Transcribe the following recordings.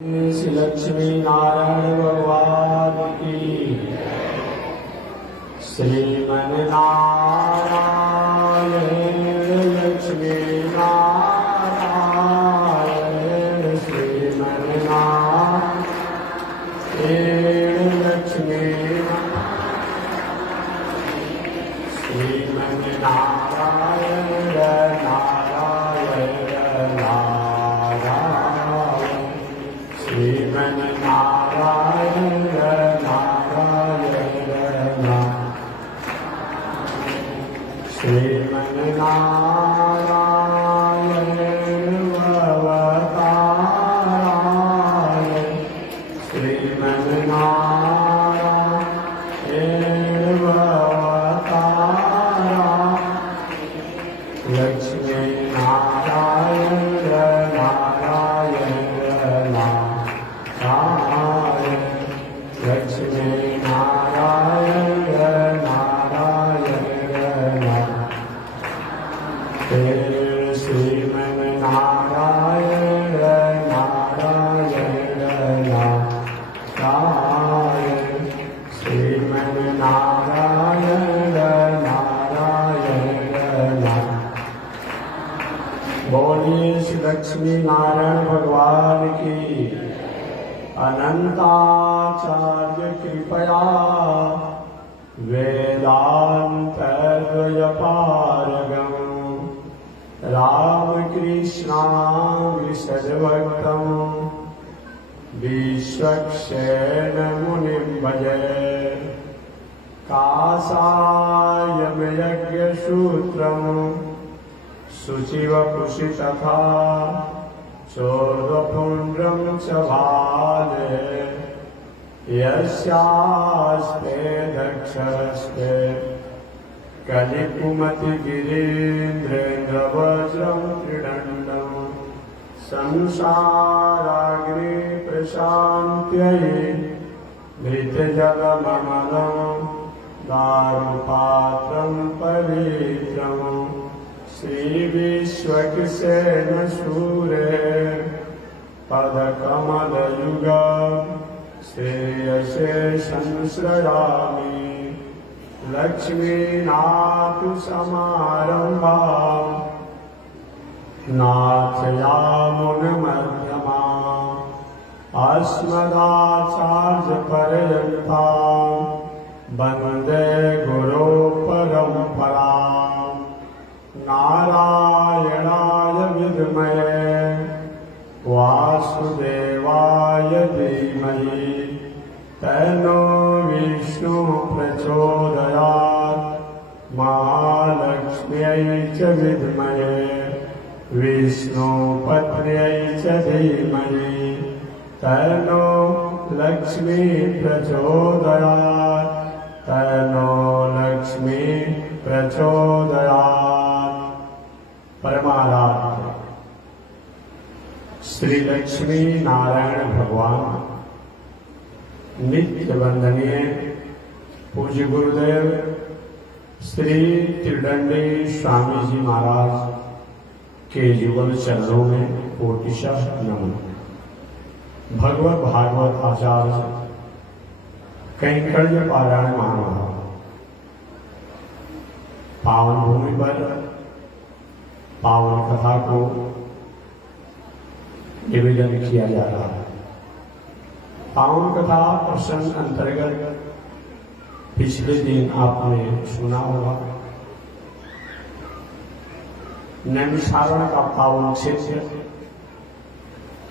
श्री लक्ष्मी नारायण भगवान की। श्रीमन नारायण लक्ष्मी नारायण श्रीमन नारायण लक्ष्मी श्रीमन नारायण नारायण नारायण श्रीमन नारायण नारायण श्रीमन नारायण भवतारायण श्रीमन नारायण भवतारायण लक्ष्मी नारायण नारायण लक्ष्मी नारायण नारायण श्रीमन नारायण नारायण नारायण श्रीमन नारायण नारायण बोलिए श्री लक्ष्मी नारायण भगवान की। अनंताचार्य कृपया वेदान्तद्वयपारगं रामकृष्णाविशद्भक्तं विश्वक्सेनमुनिं भजे। काषायमयज्ञसूत्रं शुचिवपुषि तथा चोर्ध्वपुण्ड्रं च भाले यस्यास्ते दक्षस्ते कलिकुमतिगिरीन्द्रेन्द्रवज्रं त्रिदण्डं संसाराग्नि प्रशान्त्यै धृतजलममलं दारुपात्रं पवित्रम् श्रीविश्वक्सेन सूरे पदकमलयुग श्रेयसे संश्रयामि। लक्ष्मीनाथसमारम्भा नाथयामुनमध्यमा अस्मदाचार्यपर्यन्तां वन्दे गुरुपरम्परा। नारायणाय विद्महे वासुदेवाय धीमहि तन्नो विष्णु प्रचोदयात्। महालक्ष्म्यै च विद्महे विष्णुपत्न्यै च धीमहि तन्नो लक्ष्मी प्रचोदयात्। तन्नो लक्ष्मी प्रचोदयात्। परमाराध्य श्री लक्ष्मी नारायण भगवान नित्य वंदनीय पूज्य गुरुदेव श्री त्रिदंडी स्वामी जी महाराज के युगल चरणों में कोटिशः नमन। भगवत भागवत आचार्य कैंकर्य पारायण महानुभाव पावन भूमि पर पावन कथा को निवेदन किया जा रहा है। पावन कथा प्रसंग अंतर्गत पिछले दिन आपने सुना होगा। नैमिषारण्य का पावन क्षेत्र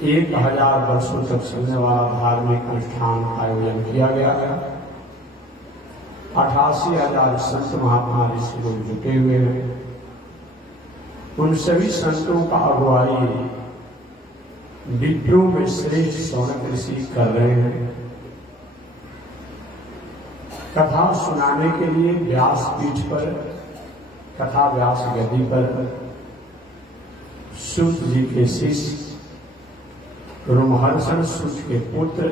1000 वर्षों तक चलने वाला धार्मिक अनुष्ठान आयोजन किया गया है। 88,000 संत महात्मा ऋषि लोग जुटे हुए हैं। उन सभी संतों का अगुवाई विप्रों में श्रेष्ठ शौनक ऋषि कर रहे हैं। कथा सुनाने के लिए व्यास पीठ पर कथा व्यास गद्दी पर सूत जी के शिष्य रोमहर्षण सूत के पुत्र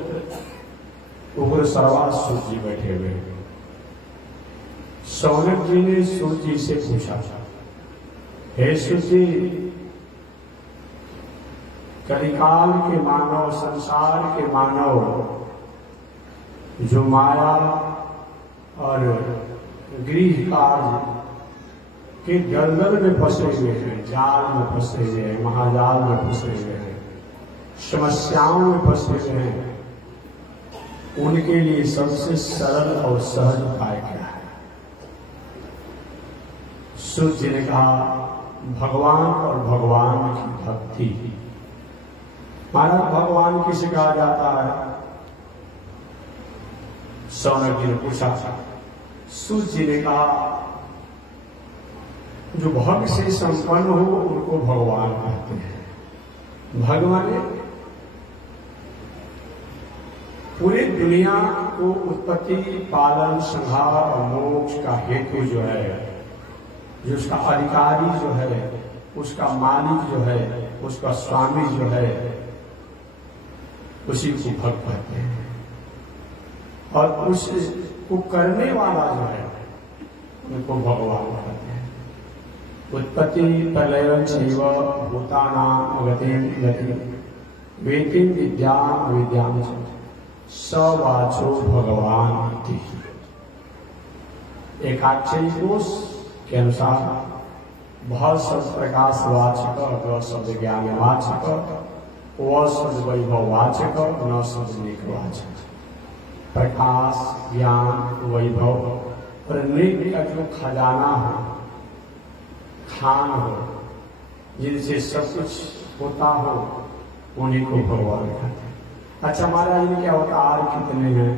उग्र सर्वास सूत जी बैठे हुए हैं। शौनक जी ने सूत जी से पूछा, हे सूत जी कलिकाल के मानव, संसार के मानव जो माया और गृह कार्य के दलदल में फंसे हुए हैं, जाल में फंसे हुए हैं, महाजाल में फंसे हुए हैं, समस्याओं में फंसे हुए हैं, उनके लिए सबसे सरल और सहज उपाय क्या है? सूर्य जी ने कहा भगवान और भगवान की भक्ति। महाराज भगवान किसे कहा जाता है? सौनक जी ने पूछा। सूर्य जी ने कहा जो भक्त से संपन्न हो उनको भगवान कहते हैं। भगवान पूरी दुनिया को उत्पत्ति, पालन, संहार और मोक्ष का हेतु जो है, जो उसका अधिकारी जो है, उसका मालिक जो है, उसका स्वामी जो है, उसी को भक्त कहते हैं। और उसको करने वाला जो है उनको भगवान कहते हैं। उत्पत्ति प्रलय चैव भूतानां गतिं गति वेतिं विद्यां विद्यां स वाचो भगवान इति। एकाक्षरी कोश के अनुसार बहुत शब्द प्रकाश वाचक, व शब्द ज्ञान वाचक, व शब्द वैभव वाचक, न शब्द निक वाचक। प्रकाश, ज्ञान, वैभव और निक का जो खजाना हो, खान हो, जिनसे सब कुछ होता हो, उन्हीं को भगवान कहते हैं। अच्छा महाराज इनके अवतार कितने हैं?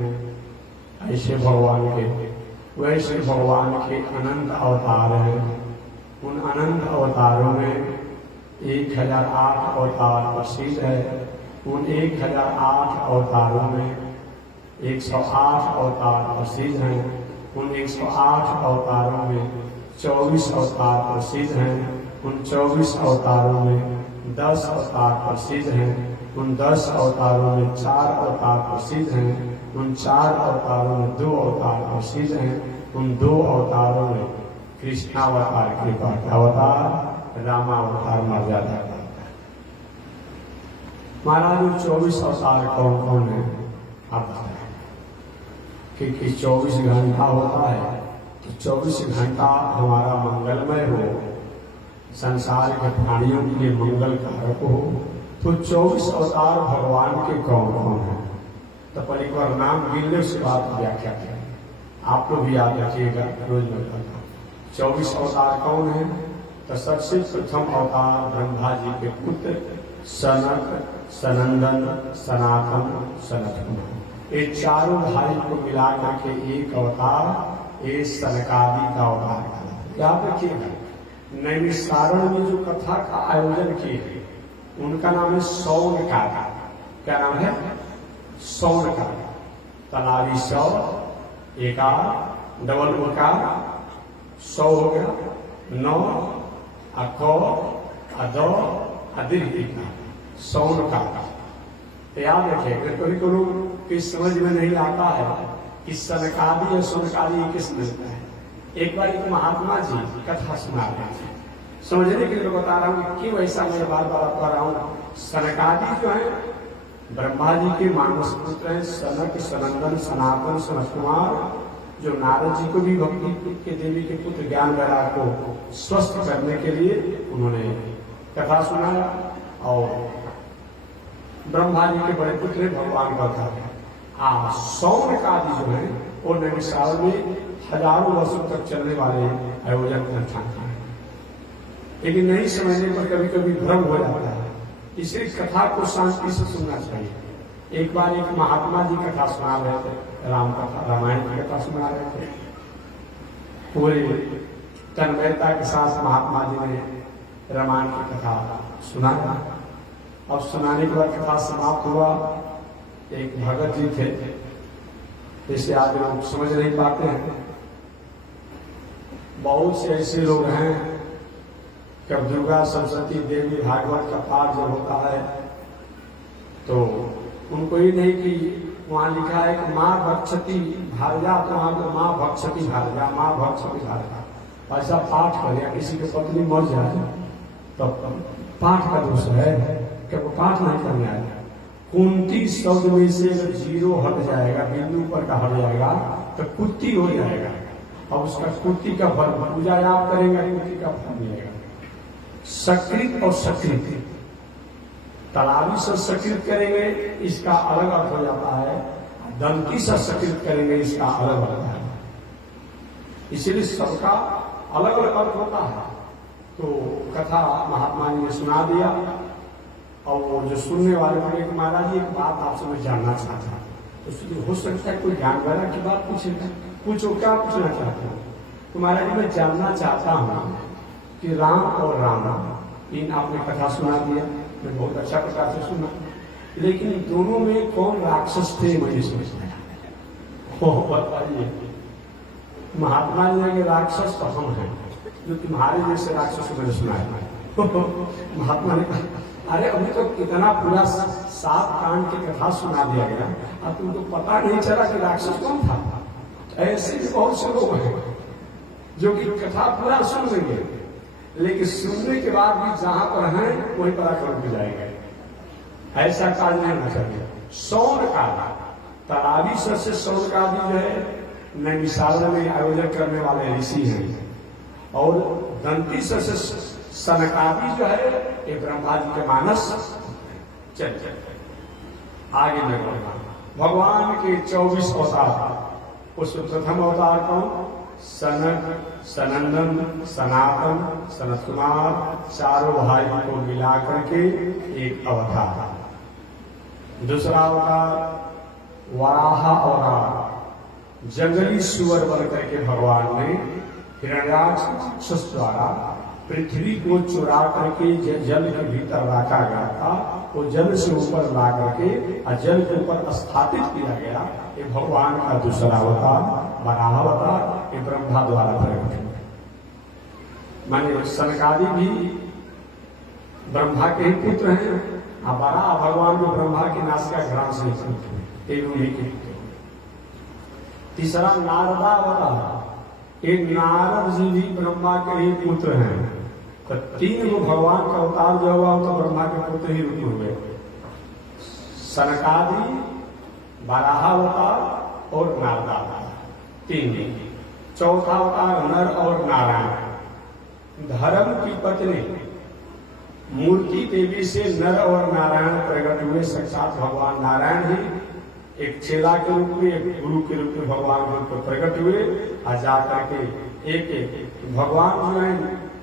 ऐसे भगवान के वैसे भगवान के अनंत अवतार हैं। उन अनंत अवतारों में 1008 अवतार प्रसिद्ध है। उन 1008 अवतारों में 108 अवतार प्रसिद्ध हैं। उन 108 अवतारों में 24 अवतार प्रसिद्ध हैं। उन 24 अवतारों में 10 अवतार प्रसिद्ध हैं। उन 10 अवतारों में 4 अवतार प्रसिद्ध हैं। उन 4 अवतारों में 2 अवतार प्रसिद्ध हैं। उन 2 अवतारों में कृष्णावतार कृपा का अवतार, रामावतार मर्यादा का अवतार। महाराज 24 अवतार कौन कौन है आप बताएं? क्योंकि 24 घंटा होता है तो 24 घंटा हमारा मंगलमय हो, संसार के प्राणियों के लिए मंगल कारक हो, तो 24 अवतार भगवान के कौन कौन है? तो पर एक बार नाम गिनने से बात व्याख्या करें। आप लोग भी याद रखिएगा, रोज मैं कहता हूँ 24 अवतार कौन है? तो सबसे प्रथम अवतार ब्रह्मा जी के पुत्र सनक, सनंदन, सनातन, सनत। ये चारों भाई को मिला करके एक अवतार, ये सनकादि का अवतार। याद रखिएगा, नैमिषारण्य में जो कथा का आयोजन किए उनका नाम है सौनकादि। क्या नाम है? सौनकादि। तनावी सौ, एकार, डबल उकार, 100 हो गया, 9 अको अदो अदीर्घ सौनकादि। याद रखिए, कभी कभी कि समझ में नहीं आता है कि सनकादि और सौनकादि किस मिलता है। एक बार एक महात्मा जी कथा सुना रहे थे, समझने के लिए बता रहा हूँ कि क्यों ऐसा मैं बार बार कर रहा हूँ। सनकादि जो है ब्रह्मा जी के मानस पुत्र हैं, सनक, सनंदन, सनातन, सनत कुमार, जो नारद जी को भी भक्ति के देवी के पुत्र ज्ञान वैराग को स्वस्थ करने के लिए उन्होंने कथा सुनाया। और ब्रह्मा जी के बड़े पुत्र भगवान का था। सौनकादि जो है वो नैमिषारण्य में हजारों वर्षों तक चलने वाले आयोजन करता है, लेकिन नहीं समझने पर कभी कभी भ्रम हो जाता है। इसलिए कथा को शांति से सुनना चाहिए। एक बार एक महात्मा जी कथा सुना रहे थे, राम कथा, रामायण की कथा सुना रहे थे। पूरे तन्मयता के साथ महात्मा जी ने रामायण की कथा सुनाया। अब सुनाने के बाद कथा समाप्त हुआ। एक भगत जी थे, जैसे आज लोग समझ नहीं पाते हैं, बहुत से ऐसे लोग हैं जब दुर्गा, सरस्वती, देवी, भागवत का पाठ जब होता है तो उनको ये नहीं कि वहां लिखा है कि माँ भक्षति भार्या, तो वहां पर माँ भक्षति भार्या, माँ भक्षति भार्या। ऐसा पाठ कर या किसी की पत्नी मर जाए तो पाठ का दोष है। क्या वो पाठ नहीं करने आएगा? कुंती शब्द में से अगर जीरो हट जाएगा, बिंदु पर का हट जाएगा तो कुत्ती हो जाएगा, और उसका कुत्ती का फल पूजा आप करेंगे, कुत्ती का फल मिलेगा। सकृत और सकृत, तलावी से सकृत करेंगे इसका अलग अर्थ हो जाता है, दंती से सकृत करेंगे इसका अलग अर्थ है। इसीलिए सबका अलग अलग अर्थ होता है। तो कथा महात्मा जी ने सुना दिया, और वो जो सुनने वाले बोले कि महाराज जी एक बात आपसे मैं जानना चाहता हूँ। तो हो सकता है कोई ज्ञान वाला की बात पूछेगा, पूछो क्या पूछना चाहते हो? तो महाराज जी मैं जानना चाहता हूँ कि राम और रावण, इन आपने कथा सुना दिया, मैं बहुत अच्छा प्रकार से सुना, लेकिन दोनों में कौन राक्षस थे मुझे समझना है, बताइए। महात्मा जी ने राक्षस तो हम हैं, जो तुम्हारे जैसे राक्षस मैंने सुना है। महात्मा ने कहा अरे अभी तो कितना पूरा 7 कांड की कथा सुना दिया गया, अब तुमको पता नहीं चला कि राक्षस कौन था। ऐसे भी बहुत से लोग हैं जो कि कथा पूरा सुन लेंगे, लेकिन सुनने के बाद भी जहां पर हैं वहीं पर आकर रुक जाएंगे। ऐसा कार्य नहीं होना चाहिए। सौन का तलावी से सौन का भी जो है नैमिषारण्य में आयोजन करने वाले ऋषि हैं, और दंती से सनकादि जो है ये ब्रह्मा जी के मानस। चल आगे मैं बोलूंगा भगवान के 24 अवतार। उस प्रथम अवतार कौन? सनक, सनंदन, सनातन, सनत कुमार, चारों भाई को मिलाकर के एक अवतार। दूसरा अवतार वराह अवतार, जंगली सुअर बन करके भगवान ने हिरण्याक्ष द्वारा पृथ्वी को चुरा करके जल के भीतर रखा गया था, वो जल से ऊपर ला करके और जल के ऊपर स्थापित किया गया। ये भगवान का दूसरा अवतार वराह अवतार, ये ब्रह्मा द्वारा प्रकट हुआ। माने सनकादि भी ब्रह्मा के ही पुत्र हैं, और वराह भगवान को ब्रह्मा की नासिका घ्राण से उन्हीं के। तीसरा नारदा अवतार, एक नारद जी भी ब्रह्मा के ही पुत्र हैं। तो 3 गो भगवान का अवतार जो हुआ तो ब्रह्मा के पुत्र ही रूप हुए, सनकादि, वराह अवतार और नारदा अवतार, 3। चौथा अवतार नर और नारायण। धर्म की पत्नी मूर्ति देवी से नर और नारायण प्रकट हुए। साक्षात भगवान नारायण ही एक चेला के रूप में, एक गुरु के रूप में भगवान के रूप में प्रकट हुए, और जाकर के एक भगवान जो है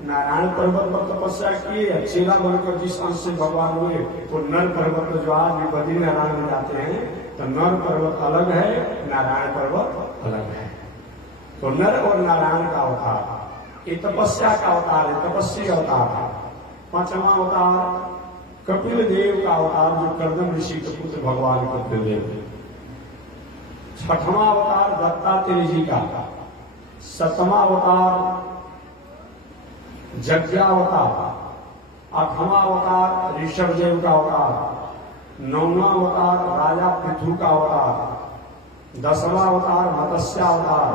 नारायण पर्वत पर तपस्या किए, चेला बनकर जिस अंश से भगवान हुए वो नर पर्वत जो आज भी बद्री नारायण में जाते हैं, तो नर पर्वत अलग है, नारायण पर्वत अलग है। तो नर और नारायण का अवतार ये तपस्या का अवतार है, तपस्वी अवतार है। 5वां अवतार कपिल देव का अवतार, जो कर्दम ऋषि के पुत्र भगवान कपिल देव। 6वां अवतार दत्तात्रेय जी का। 7वां अवतार यज्ञावतार। 8वां अवतार ऋषभ देव का अवतार। 9वां अवतार राजा पृथु का अवतार। 10वां अवतार मत्स्यावतार।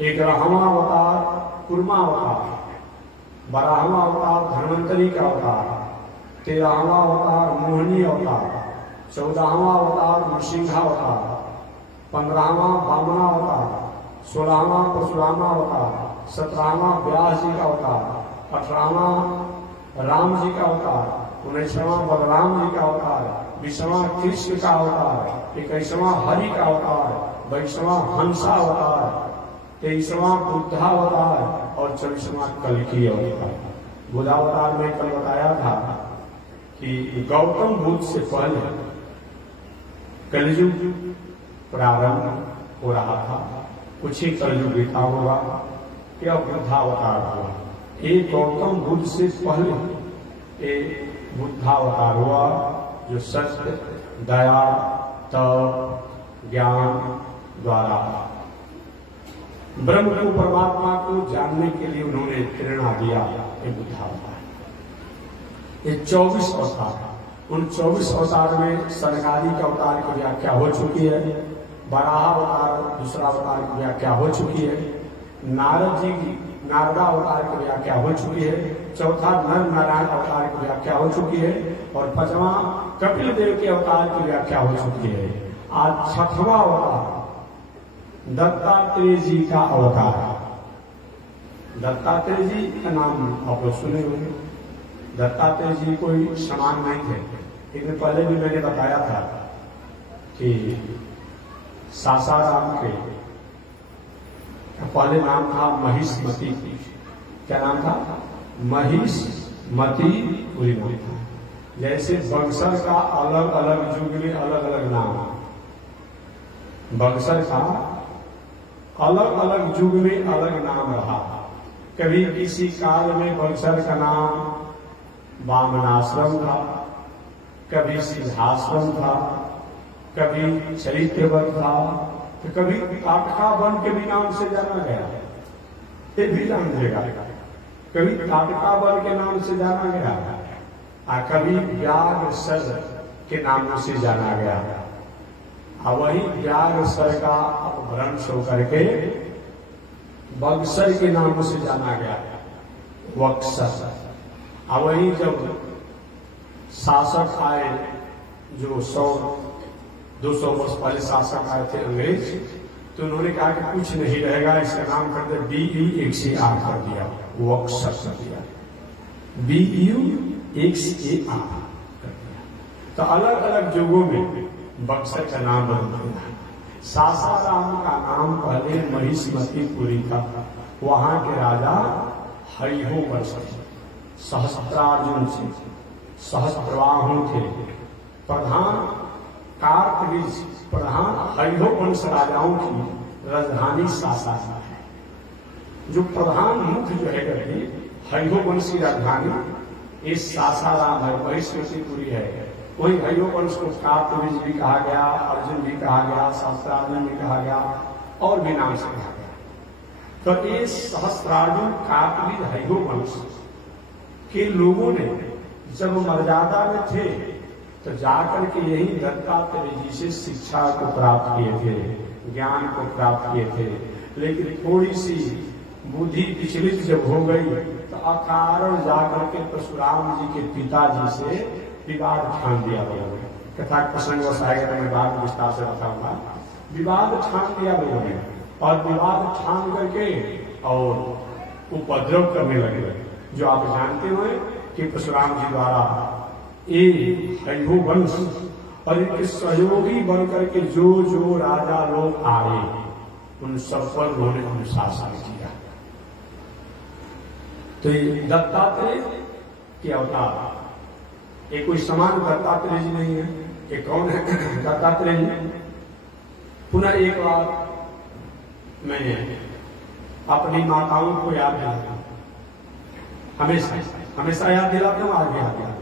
11वां अवतार कूर्मा अवतार। 12वां अवतार धन्वंतरी का अवतार। 13वां अवतार मोहिनी अवतार। 14वां अवतार नृसिंहावतार। 15वां वामना अवतार। 16वां परशुरामा अवतार। 17वां व्यास जी का अवतार। 18वां राम जी का अवतार। 19वां बलराम जी का अवतार। 20वां कृष्ण का अवतार। 21वां हरि का अवतार। 22वां हंसा अवतार। 23वां बुद्धावतार और 24वां कल्कि अवतार। बुद्धावतार में कल बताया था कि गौतम बुद्ध से पहले कलयुग प्रारंभ हो रहा था, कुछ ही कलयुग बीता होगा, क्या बुद्धावतार हुआ। एक गौतम बुद्ध से पहले एक बुद्धावतार हुआ, जो सत्य, दया, तप, ज्ञान द्वारा ब्रह्म को, परमात्मा को जानने के लिए उन्होंने प्रेरणा दिया। ये बुद्धावतार, ये 24 अवतार। उन 24 अवतार में सनकादि के अवतार की व्याख्या हो चुकी है। वराह अवतार दूसरा अवतार की व्याख्या हो चुकी है। नारद जी की नारदा अवतार की व्याख्या हो चुकी है। चौथा नर नारायण अवतार की व्याख्या हो चुकी है। और 5वां कपिल देव के अवतार की व्याख्या हो चुकी है। आज 6वां अवतार दत्तात्रेय जी का अवतार। दत्तात्रेय जी का नाम आप लोग सुने होंगे। दत्तात्रेय जी कोई समान नहीं थे। एक दिन पहले भी मैंने बताया था कि सासाराम के पहले नाम था महिष्मती। क्या नाम था? महिष्मती पूरी नाम था। जैसे बक्सर का अलग अलग युग में अलग अलग नाम, बक्सर का अलग अलग युग में अलग नाम रहा। कभी किसी काल में बक्सर का नाम वामनाश्रम था, कभी सिद्धाश्रम था, कभी चरित्रवन था, तो कभी ताटका वन के भी नाम से जाना गया। ये भी जान देगा। कभी ताटका वन के नाम से जाना गया और कभी व्याघ्रसर के नाम से जाना गया। और वही व्याघ्रसर का अपभ्रंश होकर के बक्सर के नाम से जाना गया, बक्सर। और वही जब शासक आए, जो 100-200 वर्ष पहले शासक आए थे अंग्रेज, तो उन्होंने कहा कि कुछ नहीं रहेगा, इसका नाम कर दे BUXAR कर दिया, बक्सर कर दिया, BUXAR कर दिया। तो अलग अलग युगों में बक्सर का नाम बदल गया। सासाराम का नाम पहले महिष्मतीपुरी था। वहां के राजा हरिहो वंश थे, सहस्त्रार्जुन से सहस्त्रबाहु थे। प्रधान कार्तवीज, प्रधान हरिहो वंश राजाओं की राजधानी सासाराम है। जो प्रधान मुख्य जो है करके हरिहो वंश की राजधानी इस सासाराम है, महिष्मतीपुरी है। वही हरिहो वंश को कार्तवीज भी कहा गया, अर्जुन भी कहा गया, सहस्त्रार्जुन भी कहा गया, और भी नाम से कहा गया। तो ये सहस्त्रार्जुन कार्तवीज हरिहो वंश के लोगों ने जब मर्यादा में थे तो जाकर के यही दत्तात्रेय जी से शिक्षा को प्राप्त किए थे, ज्ञान को प्राप्त किए थे। लेकिन थोड़ी सी बुद्धि विचलित जब हो गई तो अकारण जाकर के परशुराम जी के पिताजी से विवाद ठान दिया लोगों ने। कथा प्रसंग वसाएगा तो मैं बाद में विस्तार से बताऊंगा। विवाद ठान दिया लोगों ने और विवाद ठान करके और उपद्रव करने लगे। जो आप जानते हुए कि परशुराम जी द्वारा ये हरिहो वंश और इनके सहयोगी बनकर के जो जो राजा लोग आए उन सब पर उन्होंने अनुशासन किया। तो ये दत्तात्रेय के अवतार, ये कोई समान दत्तात्रेय जी नहीं है। ये कौन है दत्तात्रेय जी? पुनः एक बार मैंने अपनी माताओं को याद दिलाता, हमेशा हमेशा याद दिलाता हूं, आज भी याद दिलाता हूं।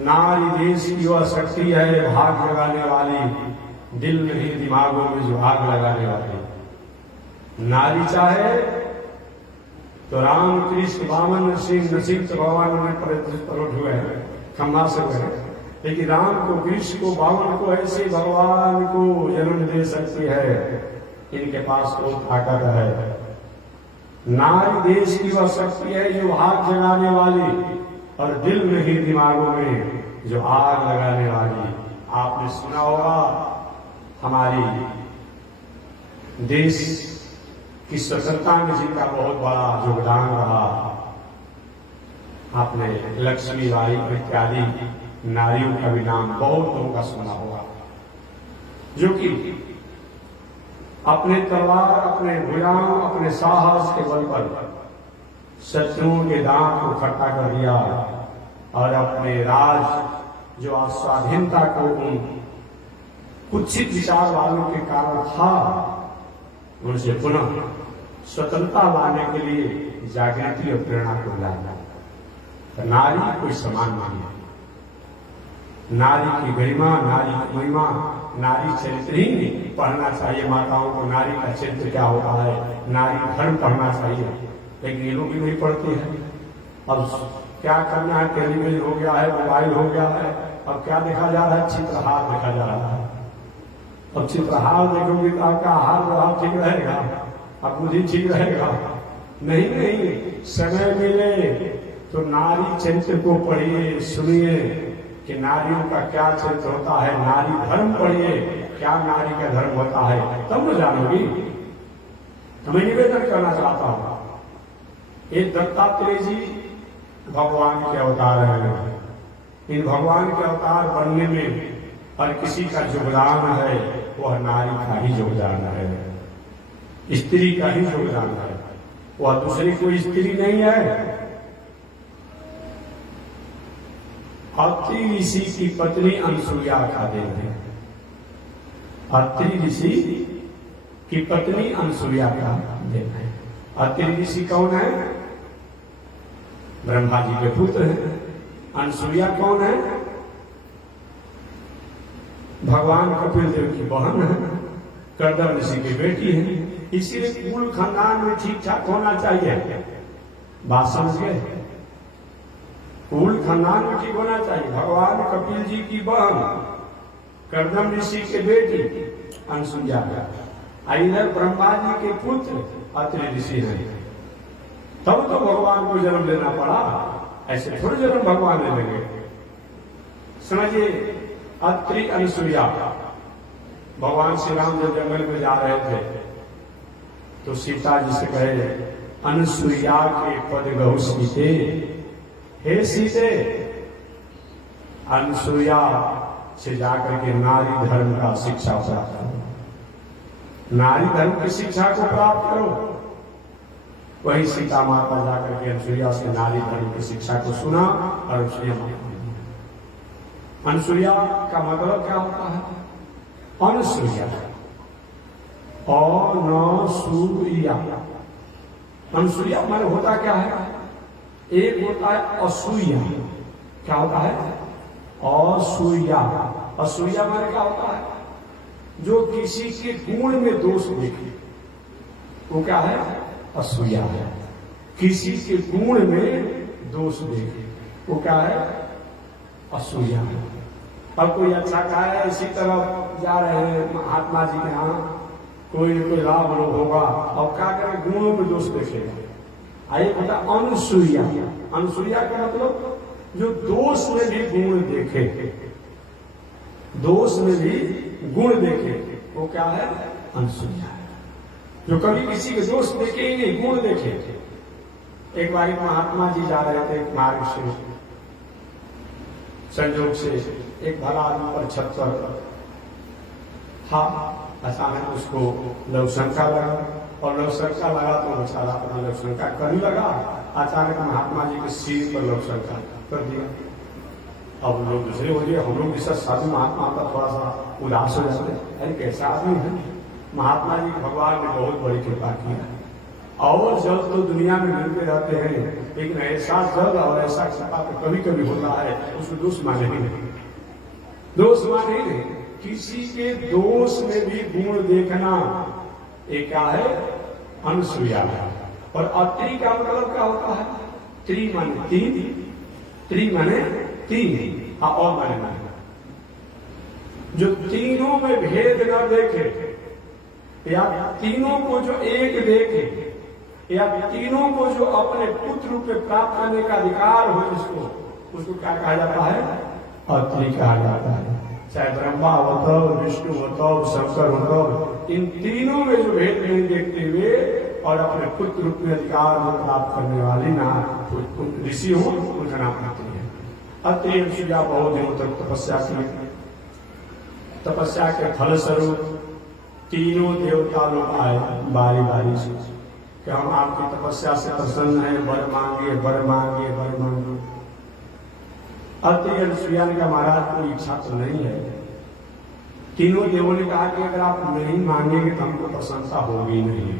नारी देश की वह शक्ति है भाग लगाने वाली, दिल में ही दिमागों में जो आग लगाने वाली। नारी चाहे तो राम कृष्ण वामन सिंह नरसिंह भगवान में प्रकट हुए हैं, खम्मा से हुए, लेकिन राम को कृष्ण को वामन को ऐसे भगवान को जन्म दे सकती है, इनके पास कोई ताकत है। नारी देश की वह शक्ति है जो आग जगाने वाली और दिल में ही दिमागों में जो आग लगाने वाली। आपने सुना होगा हमारी देश की स्वतंत्रता में जिनका बहुत बड़ा योगदान रहा, आपने लक्ष्मीबाई इत्यादि नारियों का भी नाम बहुत लोगों का सुना होगा, जो कि अपने तलवार, अपने भुजाओं, अपने साहस के बल पर शत्रुओं के दांत को खट्टा कर दिया और अपने राज जो स्वाधीनता को उन कुत्सित विचार वालों के कारण था उनसे पुनः स्वतंत्रता लाने के लिए जागृति और प्रेरणा को लाया। तो नारी कोई समान नहीं है। नारी की गरिमा, नारी की महिमा, नारी चरित्र ही पढ़ना चाहिए। माताओं को नारी का चरित्र क्या होता है, नारी धर्म पढ़ना चाहिए, लेकिन ये लोग भी नहीं पढ़ते हैं। अब क्या करना है, टेलीविजन हो गया है, मोबाइल हो गया है, अब क्या देखा जा रहा है, चित्रहार देखा जा रहा है। अब चित्रहार देखोगे तो आपका आहार व्यवहार ठीक रहेगा, अब बुद्धि ठीक रहेगा? नहीं नहीं, समय मिले तो नारी चरित्र को पढ़िए, सुनिए, कि नारियों का क्या चरित्र होता है, नारी धर्म पढ़िए, क्या नारी का धर्म होता है, तब न जानोगी। तो मैं निवेदन करना चाहता हूं, ये दत्तात्रेय जी भगवान के अवतार हैं। इन भगवान के अवतार बनने में और किसी का योगदान है, वह नारी का ही योगदान है, स्त्री का ही योगदान है, वह दूसरी कोई स्त्री नहीं है। अत्रि ऋषि की पत्नी अनसुईया का देन है। अत्रि ऋषि की पत्नी अनसुईया का देन है। अत्रि ऋषि कौन है? ब्रह्मा जी के पुत्र हैं। अनसुईया कौन है? भगवान कपिल देव की बहन है, कर्दम ऋषि की बेटी है। इसीलिए कुल खानदान में ठीक ठाक होना चाहिए। बात समझ गए? कुल खानदान में ठीक होना चाहिए। भगवान कपिल जी की बहन, कर्दम ऋषि के बेटी अनसुईया, इधर ब्रह्मा जी के पुत्र अत्रि ऋषि है। तब तो भगवान को जन्म लेना पड़ा, ऐसे थोड़े जन्म भगवान ले लेंगे। समझिए, अत्रि अनसुईया, भगवान श्री राम जब जंगल में जा रहे थे तो सीता जी से कहे, अनसुईया के पद गहु सीते, हे सीते। अनसुईया से जाकर के नारी धर्म का शिक्षा प्राप्त करो, नारी धर्म की शिक्षा को प्राप्त करो। वही सीता माता जाकर के अनसुईया से नारी धर्म की शिक्षा को सुना और अनसुईया का मतलब क्या होता है? अनसुईया, अनसुईया, अनसुईया माने होता क्या है? एक होता है असूया। क्या होता है? असूया। असूया माने क्या होता है? जो किसी के गुण में दोष देखे, वो क्या है? असूया है। किसी के गुण में दोष देखे, वो क्या है? असूया है। अब कोई अच्छा कहा है, इसी तरह जा रहे हैं महात्मा जी के यहाँ, कोई न कोई लाभ लोग होगा, और क्या करें? गुणों में दोष देखेगा। आइए पता, अनसुईया। अनसुईया का मतलब जो दोष में भी गुण देखे, दोष में भी गुण देखे, वो क्या है? अनसुईया। जो कभी किसी के दोष देखे ही नहीं, गुण देखे। एक बार महात्मा जी जा रहे थे मार्ग से, संयोग से एक भला आदमी पर छत पर था। अचानक उसको लवशंका लगा, और लवशंका लगा तो बेचारा अपना लवशंका करने लगा। अचानक महात्मा जी के सिर पर लवशंका कर दिया। अब लोग दूसरे हो गए, हम लोग जैसा साधु महात्मा का थोड़ा सा उदास हो जाते, अरे कैसा आदमी है। महात्मा जी भगवान ने बहुत बड़ी कृपा की है। और जल तो दुनिया में मिलते रहते हैं, लेकिन ऐसा जल और ऐसा कृपा तो कभी कभी होता है, उसको दोष माने ही नहीं, दोष माने ही नहीं। किसी के दोष में भी गुण देखना, ये क्या है? अनसुईया है। और अत्रि का मतलब क्या होता है? त्रि माने तीन, त्रि माने तीन, और माने जो तीनों में भेद न देखे, या तीनों को जो एक देखे, या तीनों को जो अपने पुत्र रूप में प्राप्त करने का अधिकार हो, उसको क्या कहा जाता है? अत्रि कहा जाता है। चाहे ब्रह्मा होता हो, विष्णु होता हो, शंकर होता हो, इन तीनों में जो भेद नहीं देखते हुए और अपने पुत्र रूप में अधिकार प्राप्त करने वाली ना ऋषि हो, उनका नाम अत्रि है। अत्रि अनसुईया बहुत दिनों तक तपस्या की। तपस्या के फलस्वरूप तीनों देवता लोग आए बारी बारी से कि हम आपकी तपस्या से प्रसन्न हैं, वर मांगिए, वर मांगिए, वर मांगिए। अत्रि अनसुईया ने कहा, महाराज कोई इच्छा तो नहीं है। तीनों देवों ने कहा कि अगर आप नहीं मांगेंगे तो हमको प्रशंसा होगी नहीं,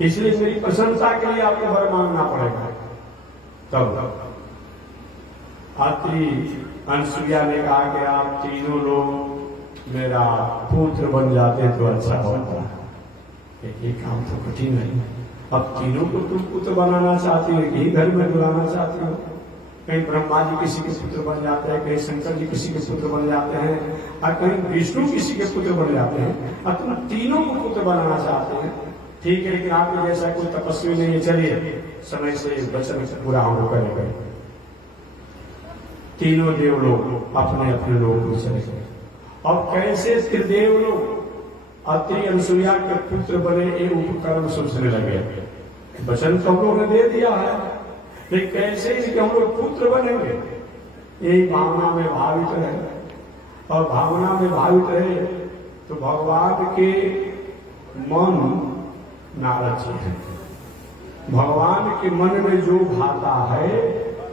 इसलिए मेरी प्रशंसा के लिए आपको वर मांगना पड़ेगा। तब अत्रि अनसुईया ने कहा कि आप तीनों लोग मेरा पुत्र बन जाते तो अच्छा होता। ये काम तो कठिन है। अब तीनों को तुम पुत्र बनाना चाहती हो, यही घर में बुलाना चाहती हो। कहीं ब्रह्मा जी किसी के पुत्र बन जाते हैं, कहीं शंकर जी किसी के पुत्र बन जाते हैं, और कहीं विष्णु किसी के पुत्र बन जाते हैं, और तुम तीनों को पुत्र बनाना चाहते हैं। ठीक है, लेकिन आपके जैसा कोई तपस्वी नहीं है, चलिए समय से वचन पूरा हम करेंगे। तीनों देवलोक अपने अपने लोक में चले गए। और कैसे त्रिदेव लोग अत्रि अनुसुईया के पुत्र बने, एक उपकर्म सोचने लगे। वचन तो हम लोग ने दे दिया है, लेकिन कैसे इनके हम लोग पुत्र बनेंगे, यही भावना में भावित रहे। और भावना में भावित रहे तो भगवान के मन नारद जी है। भगवान के मन में जो भाता है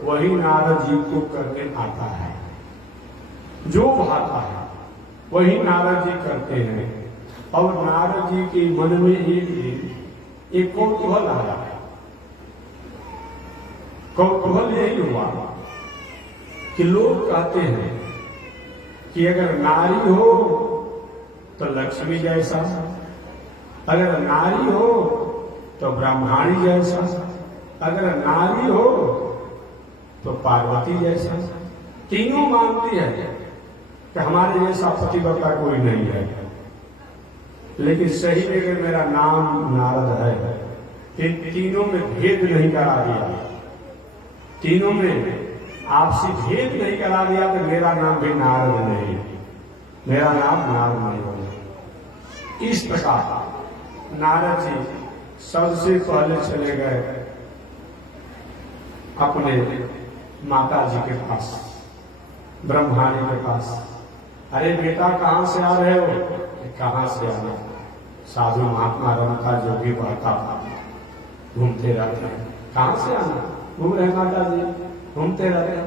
वही नारद जी को करने आता है। जो भाता है वही नारद जी करते हैं। और नारद जी के मन में एक कौतूहल आया। कौतूहल यही हुआ कि लोग कहते हैं कि अगर नारी हो तो लक्ष्मी जैसा, अगर नारी हो तो ब्रह्माणी जैसा, अगर नारी हो तो पार्वती जैसा। तीनों मानती है कि हमारे जैसा पतिव्रता कोई नहीं है। लेकिन सही में अगर मेरा नाम नारद है, इन तीनों में भेद नहीं करा दिया, तीनों में आपसी भेद नहीं करा दिया तो मेरा नाम भी नारद नहीं, मेरा नाम नारद नहीं होगा। इस प्रकार नारद जी सबसे पहले चले गए अपने माता जी के पास, ब्रह्माणी के पास। अरे बेटा कहां से आ रहे हो? कहां से आना? साधु महात्मा रमता जोगी बढ़ता घूमते रहते हैं। कहां से आना? घूम रहे माता जी, घूमते रहते हैं।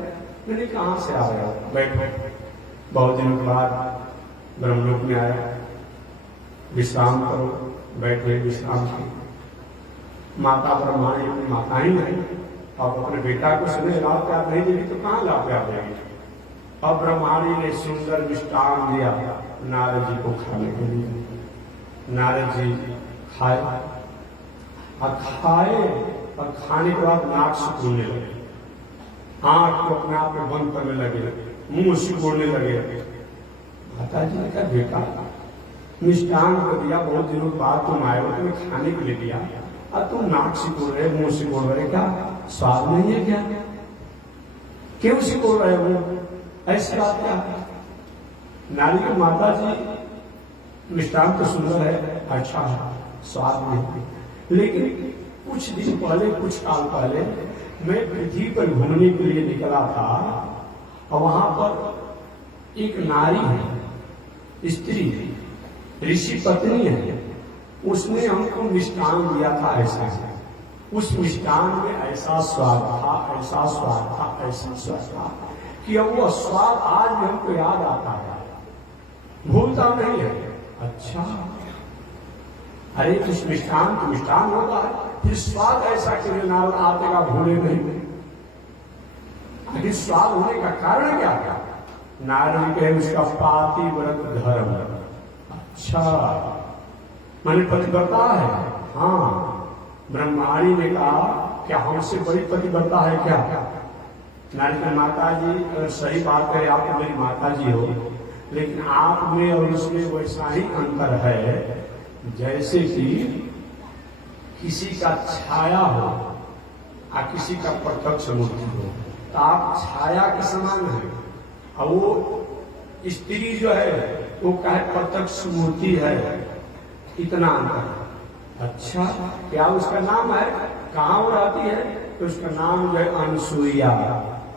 मैंने कहां से आ रहे हो? बैठो। बहुत दिनों के बाद ब्रह्मलोक में आया, विश्राम करो। बैठे विश्राम की। माता ब्रह्माणी अपनी माता ही नहीं, अब अपने बेटा को सुने लाभ प्यार नहीं देगी तो कहां लाभ प्यार देगी। अब ब्रह्माणी ने सुंदर मिष्टान दिया नारद जी को खाने के लिए। नारद जी खाए और खाने के बाद नाक सिकुड़ने लगे, आंख को अपने आप में बंद करने लगे, मुंह सिकुड़ने लगे। माता जी ने कहा बेटा मिष्टान कर दिया, बहुत दिनों बाद तुम आए हो, तुम्हें खाने के लिए दिया और तुम नाक सिकुड़ रहे, मुंह सिकुड़ रहे, क्या स्वाद नहीं है क्या? क्यों सिकुड़ रहे हो? ऐसी बात क्या? नारी की माता जी मिष्टान तो सुंदर है, अच्छा है, स्वाद नहीं, लेकिन कुछ दिन पहले, कुछ साल पहले मैं पृथ्वी पर घूमने के लिए निकला था और वहां पर एक नारी है, स्त्री, ऋषि पत्नी है, उसने हमको मिष्टान दिया था। ऐसा उस मिष्टान में ऐसा स्वाद था, ऐसा स्वाद था, ऐसा स्वाद था कि अब वो स्वाद आज भी हमको याद आता है, भूलता नहीं है। अच्छा, अरे कुछ मिष्टान तो मिष्टान होता है, फिर स्वाद ऐसा कि नारद आते का भूले नहीं। आखिर स्वाद होने का कारण क्या था? नारद कहे उसका पातिव्रत धर्म। अच्छा, मैंने पतिव्रता है। हाँ, ब्रह्माणी ने कहा क्या हमसे बड़ी पतिव्रता है क्या? नारद की माता जी, सही बात है, आप मेरी माता जी हो, लेकिन आप में और उसमें वैसा ही अंतर है जैसे कि किसी का छाया हो और किसी का प्रत्यक्ष मूर्ति हो। तो आप छाया के समान है और वो स्त्री जो है वो क्या है, प्रत्यक्ष मूर्ति है, इतना अंतर। अच्छा, क्या उसका नाम है? कहाँ वो रहती है? तो उसका नाम जो है अनुसुईया,